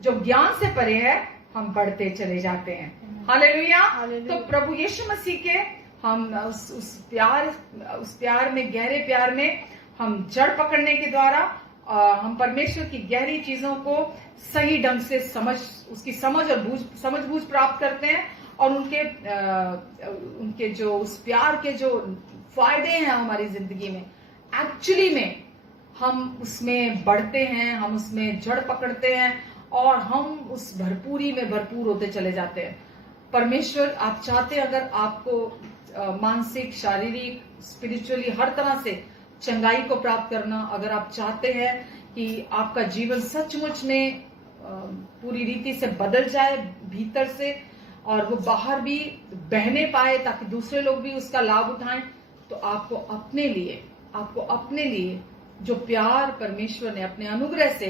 जो ज्ञान से परे है, हम बढ़ते चले जाते हैं। हालेलुया। तो प्रभु यीशु मसीह के हम उस प्यार में, गहरे प्यार में हम जड़ पकड़ने के द्वारा हम परमेश्वर की गहरी चीजों को सही ढंग से उसकी समझ और समझ प्राप्त करते हैं, और उनके जो उस प्यार के जो फायदे हैं हमारी जिंदगी में, एक्चुअली में हम उसमें बढ़ते हैं, हम उसमें जड़ पकड़ते हैं, और हम उस भरपूरी में भरपूर होते चले जाते हैं। परमेश्वर आप चाहते, अगर आपको मानसिक, शारीरिक, स्पिरिचुअली हर तरह से चंगाई को प्राप्त करना, अगर आप चाहते हैं कि आपका जीवन सचमुच में पूरी रीति से बदल जाए भीतर से, और वो बाहर भी बहने पाए ताकि दूसरे लोग भी उसका लाभ उठाएं, तो आपको अपने लिए जो प्यार परमेश्वर ने अपने अनुग्रह से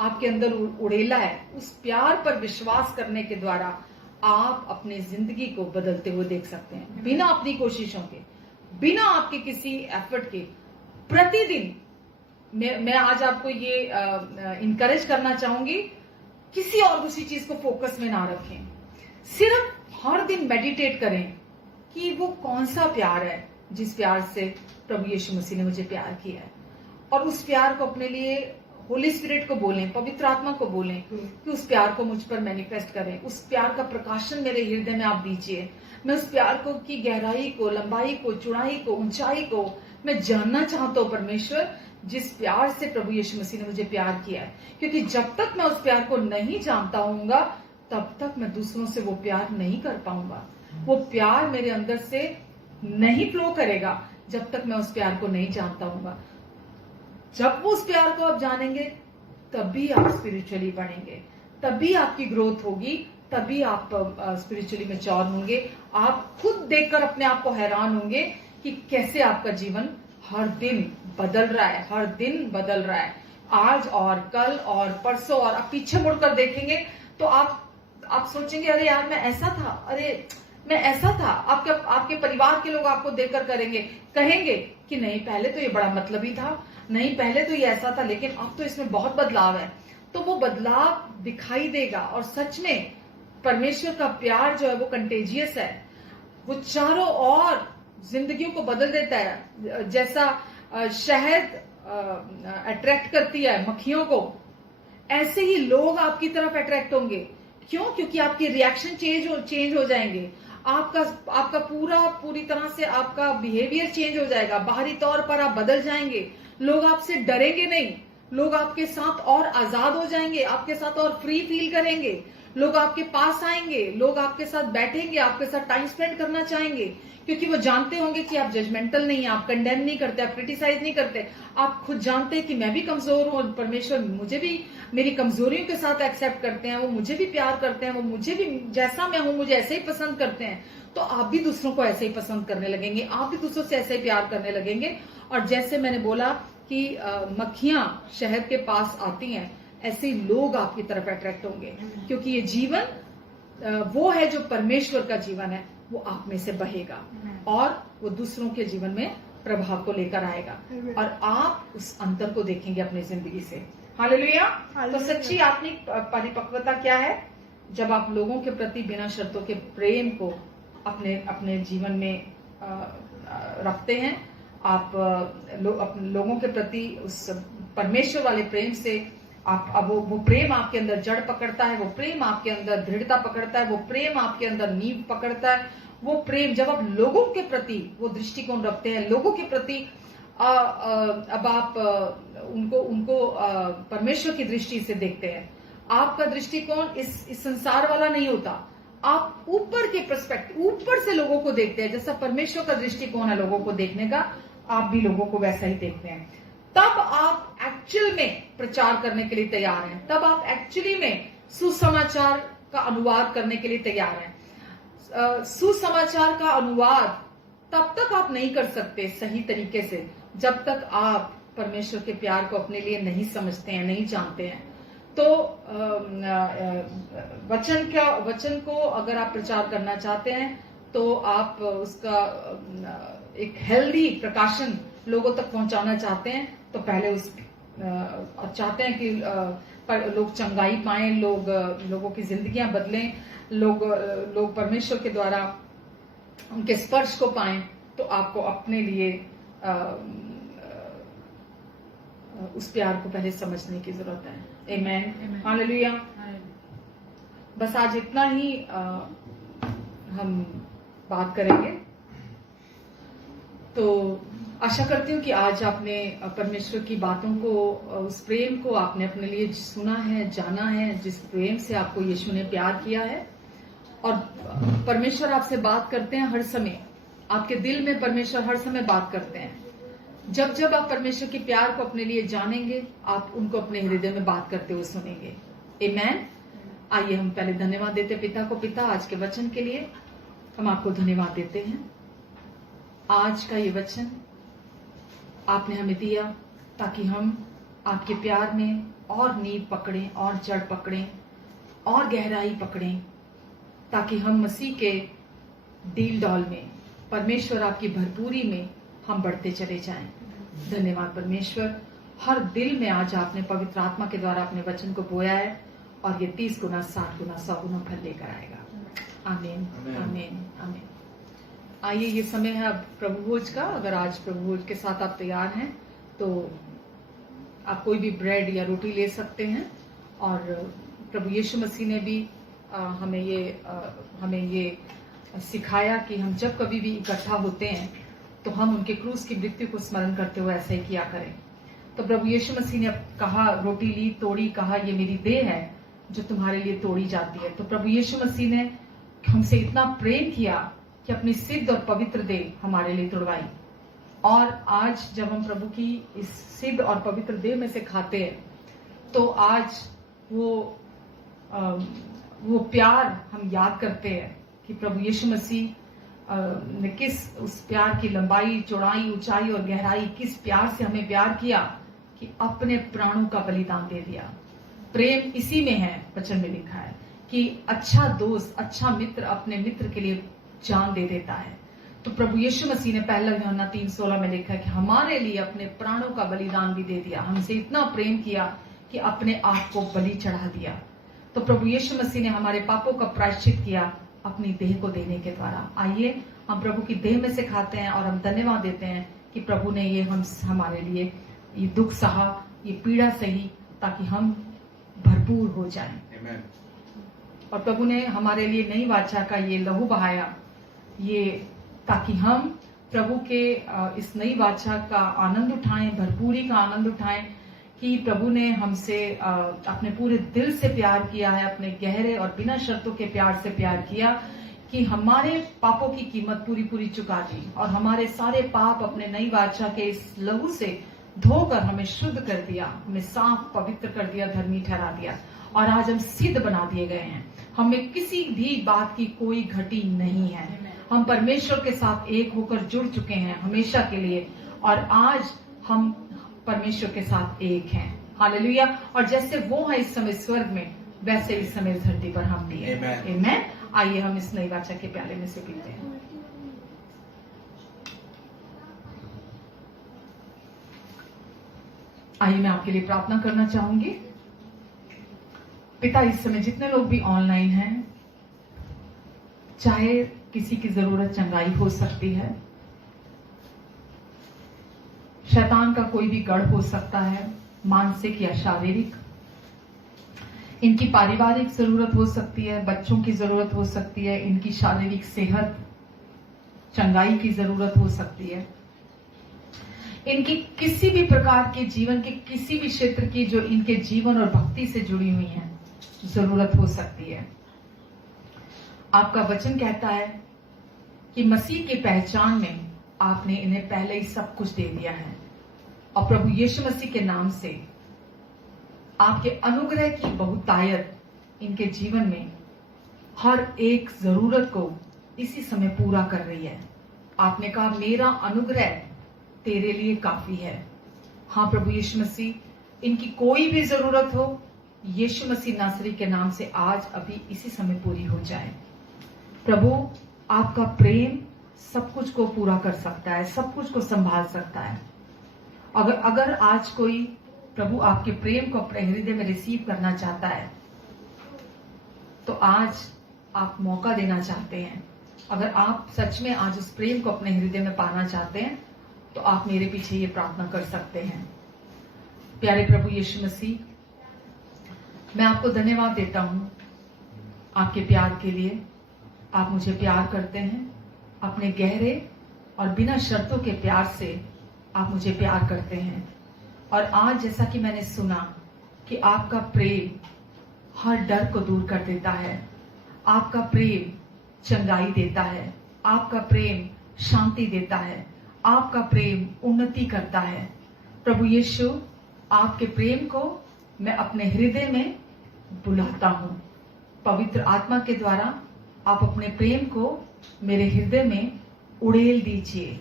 आपके अंदर उड़ेला है, उस प्यार पर विश्वास करने के द्वारा आप अपनी जिंदगी को बदलते हुए देख सकते हैं, बिना अपनी कोशिशों के, बिना आपके किसी एफर्ट के। प्रतिदिन मैं आज आपको ये इनकरेज करना चाहूंगी, किसी और दूसरी चीज को फोकस में ना रखें, सिर्फ हर दिन मेडिटेट करें कि वो कौन सा प्यार है जिस प्यार से प्रभु यीशु मसीह ने मुझे प्यार किया है, और उस प्यार को अपने लिए होली स्पिरिट को बोलें, पवित्र आत्मा को बोलें कि उस प्यार को मुझ पर मैनिफेस्ट करें, उस प्यार का प्रकाशन मेरे हृदय में आप दीजिए। मैं उस प्यार को की गहराई को, लंबाई को, चौड़ाई को, ऊंचाई को मैं जानना चाहता हूं परमेश्वर, जिस प्यार से प्रभु यीशु मसीह ने मुझे प्यार किया है। क्योंकि जब तक मैं उस प्यार को नहीं जानता हूंगा, तब तक मैं दूसरों से वो प्यार नहीं कर पाऊंगा। वो प्यार मेरे अंदर से नहीं फ्लो करेगा जब तक मैं उस प्यार को नहीं जानता हूंगा। जब वो उस प्यार को आप जानेंगे, तभी आप स्पिरिचुअली बढ़ेंगे, तभी आपकी ग्रोथ होगी, तभी आप स्पिरिचुअली मैच्योर होंगे। आप खुद देखकर अपने आप को हैरान होंगे कि कैसे आपका जीवन हर दिन बदल रहा है, हर दिन बदल रहा है। आज और कल और परसों, और आप पीछे मुड़कर देखेंगे तो आप सोचेंगे, अरे यार मैं ऐसा था, अरे मैं ऐसा था। आपके परिवार के लोग आपको देखकर कहेंगे कि नहीं, पहले तो ये बड़ा मतलबी था, नहीं पहले तो ये ऐसा था, लेकिन अब तो इसमें बहुत बदलाव है। तो वो बदलाव दिखाई देगा, और सच में परमेश्वर का प्यार जो है वो कंटेजियस है, वो चारों ओर जिंदगियों को बदल देता है। जैसा शहद अट्रैक्ट करती है मक्खियों को, ऐसे ही लोग आपकी तरफ अट्रैक्ट होंगे। क्यों? क्योंकि आपके रिएक्शन चेंज हो जाएंगे। आपका पूरी तरह से आपका बिहेवियर चेंज हो जाएगा। बाहरी तौर पर आप बदल जाएंगे। लोग आपसे डरेंगे नहीं, लोग आपके साथ और आजाद हो जाएंगे, आपके साथ और फ्री फील करेंगे। लोग आपके पास आएंगे, लोग आपके साथ बैठेंगे, आपके साथ टाइम स्पेंड करना चाहेंगे, क्योंकि वो जानते होंगे कि आप जजमेंटल नहीं है, आप कंडेम नहीं करते, आप क्रिटिसाइज नहीं करते। आप खुद जानते हैं कि मैं भी कमजोर हूं और परमेश्वर मुझे भी मेरी कमजोरियों के साथ एक्सेप्ट करते हैं, वो मुझे भी प्यार करते हैं, वो मुझे भी जैसा मैं हूं मुझे ऐसे ही पसंद करते हैं। तो आप भी दूसरों को ऐसे ही पसंद करने लगेंगे, आप भी दूसरों से ऐसे ही प्यार करने लगेंगे। और जैसे मैंने बोला कि मक्खियां शहद के पास आती हैं, ऐसे ही लोग आपकी तरफ अट्रैक्ट होंगे, क्योंकि ये जीवन वो है जो परमेश्वर का जीवन है, वो आप में से बहेगा और वो दूसरों के जीवन में प्रभाव को लेकर आएगा और आप उस अंतर को देखेंगे अपनी जिंदगी से। हालेलुया। तो सच्ची आत्मिक परिपक्वता क्या है? जब आप लोगों के प्रति बिना शर्तों के प्रेम को अपने जीवन में रखते हैं। आप लोगों के प्रति उस परमेश्वर वाले प्रेम से आप अब वो प्रेम आपके अंदर जड़ पकड़ता है, वो प्रेम आपके अंदर दृढ़ता पकड़ता है, वो प्रेम आपके अंदर नींव पकड़ता है। वो प्रेम जब आप लोगों के प्रति वो दृष्टिकोण रखते हैं, लोगों के प्रति अब आप उनको परमेश्वर की दृष्टि से देखते हैं। आपका दृष्टिकोण इस संसार वाला नहीं होता। आप ऊपर के पर्सपेक्टिव, ऊपर से लोगों को देखते हैं। जैसा परमेश्वर का दृष्टिकोण है लोगों को देखने का, आप भी लोगों को वैसा ही देखते हैं। तब आप एक्चुअल में प्रचार करने के लिए तैयार हैं, तब आप एक्चुअली में सुसमाचार का अनुवाद करने के लिए तैयार हैं। सुसमाचार का अनुवाद तब तक आप नहीं कर सकते सही तरीके से जब तक आप परमेश्वर के प्यार को अपने लिए नहीं समझते हैं, नहीं जानते हैं। तो वचन को अगर आप प्रचार करना चाहते हैं तो आप उसका एक हेल्दी प्रकाशन लोगों तक पहुंचाना चाहते हैं, तो पहले चाहते हैं कि लोग चंगाई पाएं, लोगों की जिंदगियां बदलें, लोग परमेश्वर के द्वारा उनके स्पर्श को पाएं, तो आपको अपने लिए उस प्यार को पहले समझने की जरूरत है। Amen, hallelujah. बस आज इतना ही हम बात करेंगे। तो आशा करती हूँ कि आज आपने परमेश्वर की बातों को, उस प्रेम को आपने अपने लिए सुना है, जाना है, जिस प्रेम से आपको यीशु ने प्यार किया है। और परमेश्वर आपसे बात करते हैं हर समय, आपके दिल में परमेश्वर हर समय बात करते हैं। जब जब आप परमेश्वर के प्यार को अपने लिए जानेंगे, आप उनको अपने हृदय में बात करते हुए सुनेंगे। आमेन। आइए हम पहले धन्यवाद देते पिता को। पिता, आज के वचन के लिए हम आपको धन्यवाद देते हैं। आज का ये वचन आपने हमें दिया ताकि हम आपके प्यार में और नींव पकड़ें, और जड़ पकड़ें, और गहराई पकड़ें, ताकि हम मसीह के डील डॉल में, परमेश्वर आपकी भरपूरी में हम बढ़ते चले जाएं। धन्यवाद परमेश्वर। हर दिल में आज आपने पवित्र आत्मा के द्वारा अपने वचन को बोया है और ये 30 गुना, 60 गुना, 100 गुना फल लेकर आएगा। आमीन, आमीन, आमीन। आइए, ये समय है अब प्रभु भोज का। अगर आज प्रभु भोज के साथ आप तैयार हैं तो आप कोई भी ब्रेड या रोटी ले सकते हैं। और प्रभु यीशु मसीह ने भी हमें ये सिखाया कि हम जब कभी भी इकट्ठा होते हैं तो हम उनके क्रूस की मृत्यु को स्मरण करते हुए ऐसे ही किया करें। तो प्रभु यीशु मसीह ने कहा, रोटी ली, तोड़ी, कहा ये मेरी देह है जो तुम्हारे लिए तोड़ी जाती है। तो प्रभु यीशु मसीह ने हमसे इतना प्रेम किया कि अपनी सिद्ध और पवित्र देह हमारे लिए तोड़वाई। और आज जब हम प्रभु की इस सिद्ध और पवित्र देह में से खाते हैं तो आज वो प्यार हम याद करते हैं कि प्रभु यीशु मसीह ने किस उस प्यार की लंबाई, चौड़ाई, ऊंचाई और गहराई, किस प्यार से हमें प्यार किया कि अपने प्राणों का बलिदान दे दिया। प्रेम इसी में है, वचन में लिखा है कि अच्छा दोस्त, अच्छा मित्र अपने मित्र के लिए जान दे देता है। तो प्रभु यीशु मसीह ने पहला यूहन्ना 3:16 में लिखा है कि हमारे लिए अपने प्राणों का बलिदान भी दे दिया। हमसे इतना प्रेम किया कि अपने आप को बलि चढ़ा दिया। तो प्रभु यीशु मसीह ने हमारे पापों का प्रायश्चित किया अपनी देह को देने के द्वारा। आइए हम प्रभु की देह में से खाते हैं और हम धन्यवाद देते हैं कि प्रभु ने ये हमारे लिए ये दुख सहा, ये पीड़ा सही, ताकि हम भरपूर हो जाएं। और प्रभु ने हमारे लिए नई वाचा का ये लहू बहाया, ये ताकि हम प्रभु के इस नई वाचा का आनंद उठाएं, भरपूरी का आनंद उठाएं, कि प्रभु ने हमसे अपने पूरे दिल से प्यार किया है, अपने गहरे और बिना शर्तों के प्यार से प्यार किया, कि हमारे पापों की कीमत पूरी पूरी चुका दी और हमारे सारे पाप अपने नई वाचा के इस लहू से धोकर हमें शुद्ध कर दिया, हमें साफ पवित्र कर दिया, धर्मी ठहरा दिया, और आज हम सिद्ध बना दिए गए हैं। हमें किसी भी बात की कोई घटी नहीं है। हम परमेश्वर के साथ एक होकर जुड़ चुके हैं हमेशा के लिए, और आज हम परमेश्वर के साथ एक हैं। हालेलुया। और जैसे वो है इस समय स्वर्ग में, वैसे इस समय धरती पर हम भी हैं। आमीन। आइए हम इस नई वाचा के प्याले में से पीते हैं। आइए मैं आपके लिए प्रार्थना करना चाहूंगी। पिता, इस समय जितने लोग भी ऑनलाइन हैं, चाहे किसी की जरूरत चंगाई हो सकती है, शैतान का कोई भी गढ़ हो सकता है, मानसिक या शारीरिक, इनकी पारिवारिक जरूरत हो सकती है, बच्चों की जरूरत हो सकती है, इनकी शारीरिक सेहत चंगाई की जरूरत हो सकती है, इनकी किसी भी प्रकार के जीवन के किसी भी क्षेत्र की जो इनके जीवन और भक्ति से जुड़ी हुई है जरूरत हो सकती है। आपका वचन कहता है कि मसीह की पहचान में आपने इन्हें पहले ही सब कुछ दे दिया है, और प्रभु यीशु मसीह के नाम से आपके अनुग्रह की बहुतायत इनके जीवन में हर एक जरूरत को इसी समय पूरा कर रही है। आपने कहा मेरा अनुग्रह तेरे लिए काफी है। हाँ प्रभु यीशु मसीह, इनकी कोई भी जरूरत हो, यीशु मसीह नासरी के नाम से आज अभी इसी समय पूरी हो जाए। प्रभु, आपका प्रेम सब कुछ को पूरा कर सकता है, सब कुछ को संभाल सकता है। अगर आज कोई प्रभु आपके प्रेम को अपने हृदय में रिसीव करना चाहता है, तो आज आप मौका देना चाहते हैं। अगर आप सच में आज उस प्रेम को अपने हृदय में पाना चाहते हैं, तो आप मेरे पीछे ये प्रार्थना कर सकते हैं। प्यारे प्रभु यीशु मसीह, मैं आपको धन्यवाद देता हूं आपके प्यार के लिए। आप मुझे प्यार करते हैं, अपने गहरे और बिना शर्तों के प्यार से आप मुझे प्यार करते हैं। और आज जैसा कि मैंने सुना कि आपका प्रेम हर डर को दूर कर देता है, आपका प्रेम चंगाई देता है, आपका प्रेम शांति देता है, आपका प्रेम उन्नति करता है। प्रभु यीशु, आपके प्रेम को मैं अपने हृदय में बुलाता हूं। पवित्र आत्मा के द्वारा आप अपने प्रेम को मेरे हृदय में उड़ेल दीजिए।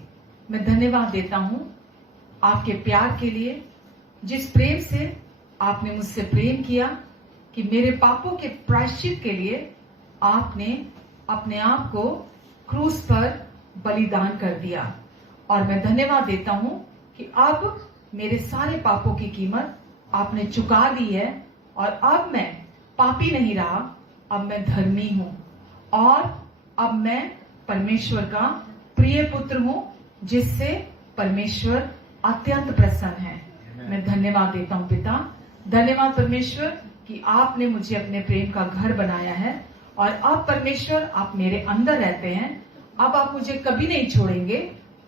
मैं धन्यवाद देता हूं आपके प्यार के लिए, जिस प्रेम से आपने मुझसे प्रेम किया कि मेरे पापों के प्रायश्चित के लिए आपने अपने आप को क्रूस पर बलिदान कर दिया। और मैं धन्यवाद देता हूं कि अब मेरे सारे पापों की कीमत आपने चुका दी है, और अब मैं पापी नहीं रहा, अब मैं धर्मी हूं, और अब मैं परमेश्वर का प्रिय पुत्र हूं, जिससे परमेश्वर अत्यंत प्रसन्न है। मैं धन्यवाद देता हूं पिता। धन्यवाद परमेश्वर कि आपने मुझे अपने प्रेम का घर बनाया है, और अब परमेश्वर आप मेरे अंदर रहते हैं। अब आप मुझे कभी नहीं छोड़ेंगे,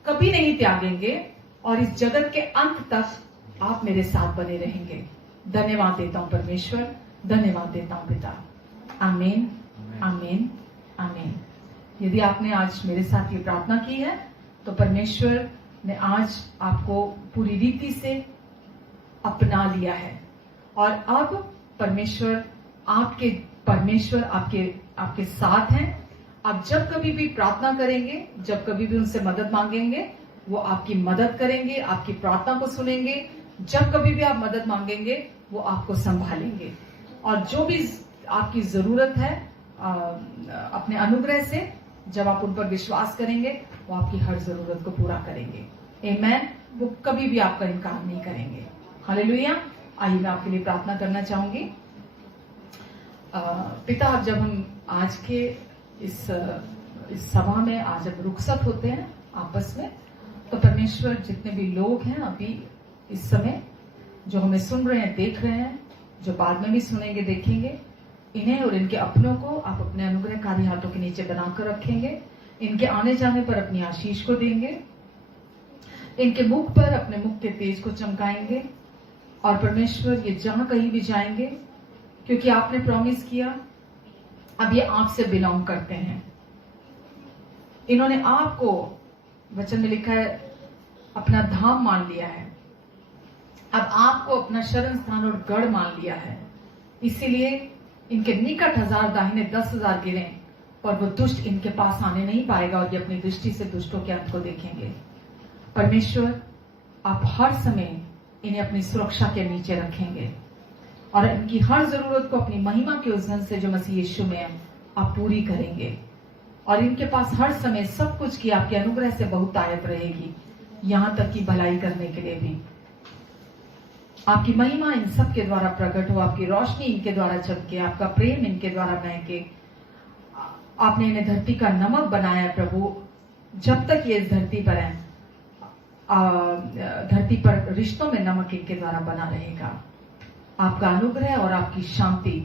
कभी नहीं त्यागेंगे, और इस जगत के अंत तक आप मेरे साथ बने रहेंगे। धन्यवाद देता हूं परमेश्वर, धन्यवाद देता हूं पिता। आमीन, आमीन, आमीन। यदि आपने आज मेरे साथ ये प्रार्थना की है, तो परमेश्वर ने आज आपको पूरी रीति से अपना लिया है, और अब परमेश्वर आपके साथ हैं। आप जब कभी भी प्रार्थना करेंगे, जब कभी भी उनसे मदद मांगेंगे, वो आपकी मदद करेंगे, आपकी प्रार्थना को सुनेंगे। जब कभी भी आप मदद मांगेंगे, वो आपको संभालेंगे, और जो भी आपकी जरूरत है अपने अनुग्रह से, जब आप उन पर विश्वास करेंगे, वो आपकी हर जरूरत को पूरा करेंगे। आमीन। वो कभी भी आपका इनकार नहीं करेंगे। हालेलुया। आइए मैं आपके लिए प्रार्थना करना चाहूंगी। पिता, जब हम आज के इस सभा में आज जब रुखसत होते हैं आपस में, तो परमेश्वर जितने भी लोग हैं अभी इस समय जो हमें सुन रहे हैं, देख रहे हैं, जो बाद में भी सुनेंगे, देखेंगे, इन्हें और इनके अपनों को आप अपने अनुग्रहकारी हाथों के नीचे बनाकर रखेंगे। इनके आने जाने पर अपनी आशीष को देंगे, इनके मुख पर अपने मुख के तेज को चमकाएंगे। और परमेश्वर ये जहां कहीं भी जाएंगे, क्योंकि आपने प्रॉमिस किया, अब ये आपसे बिलोंग करते हैं। इन्होंने आपको, वचन में लिखा है, अपना धाम मान लिया है। अब आपको अपना शरण स्थान और गढ़ मान लिया है। इसीलिए इनके निकट 1000 दाहिने 10,000 गिरे और वो दुष्ट इनके पास आने नहीं पाएगा, और ये अपनी दृष्टि से दुष्टों के अंत को देखेंगे। परमेश्वर आप हर समय इन्हें अपनी सुरक्षा के नीचे रखेंगे और इनकी हर जरूरत को अपनी महिमा के उस धन से जो मसीह यीशु में है आप पूरी करेंगे। और इनके पास हर समय सब कुछ की आपके अनुग्रह से बहुतायत रहेगी, यहां तक कि भलाई करने के लिए भी। आपकी महिमा इन सब के द्वारा प्रकट हो, आपकी रोशनी इनके द्वारा चमके, आपका प्रेम इनके द्वारा महके। आपने इन्हें धरती का नमक बनाया प्रभु। जब तक ये इस धरती पर है, धरती पर रिश्तों में नमक इनके द्वारा बना रहेगा। आपका अनुग्रह और आपकी शांति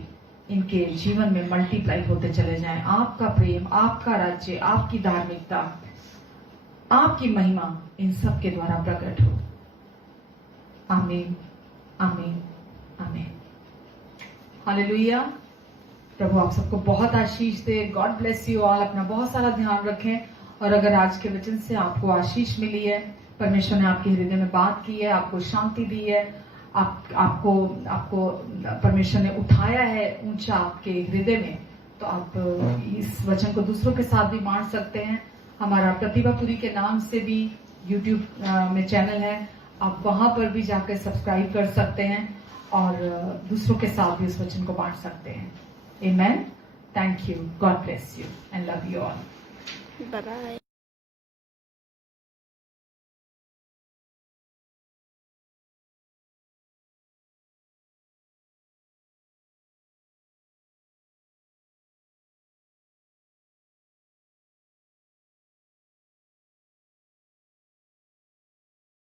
इनके जीवन में मल्टीप्लाई होते चले जाएं। आपका प्रेम, आपका राज्य, आपकी धार्मिकता, आपकी महिमा इन सब के द्वारा प्रकट हो। आमीन, आमीन, आमीन। हालेलुया। प्रभु आप सबको बहुत आशीष दे। God bless you all. अपना बहुत सारा ध्यान रखें। और अगर आज के वचन से आपको आशीष मिली है, परमेश्वर ने आपके हृदय में बात की है, आपको शांति दी है, आपको परमेश्वर ने उठाया है ऊंचा आपके हृदय में, तो आप इस वचन को दूसरों के साथ भी बांट सकते हैं। हमारा प्रतिभापुरी के नाम से भी यूट्यूब में चैनल है, आप वहां पर भी जाकर सब्सक्राइब कर सकते हैं और दूसरों के साथ भी उस वचन को बांट सकते हैं। Amen. Thank you. God bless you and love you all. Bye.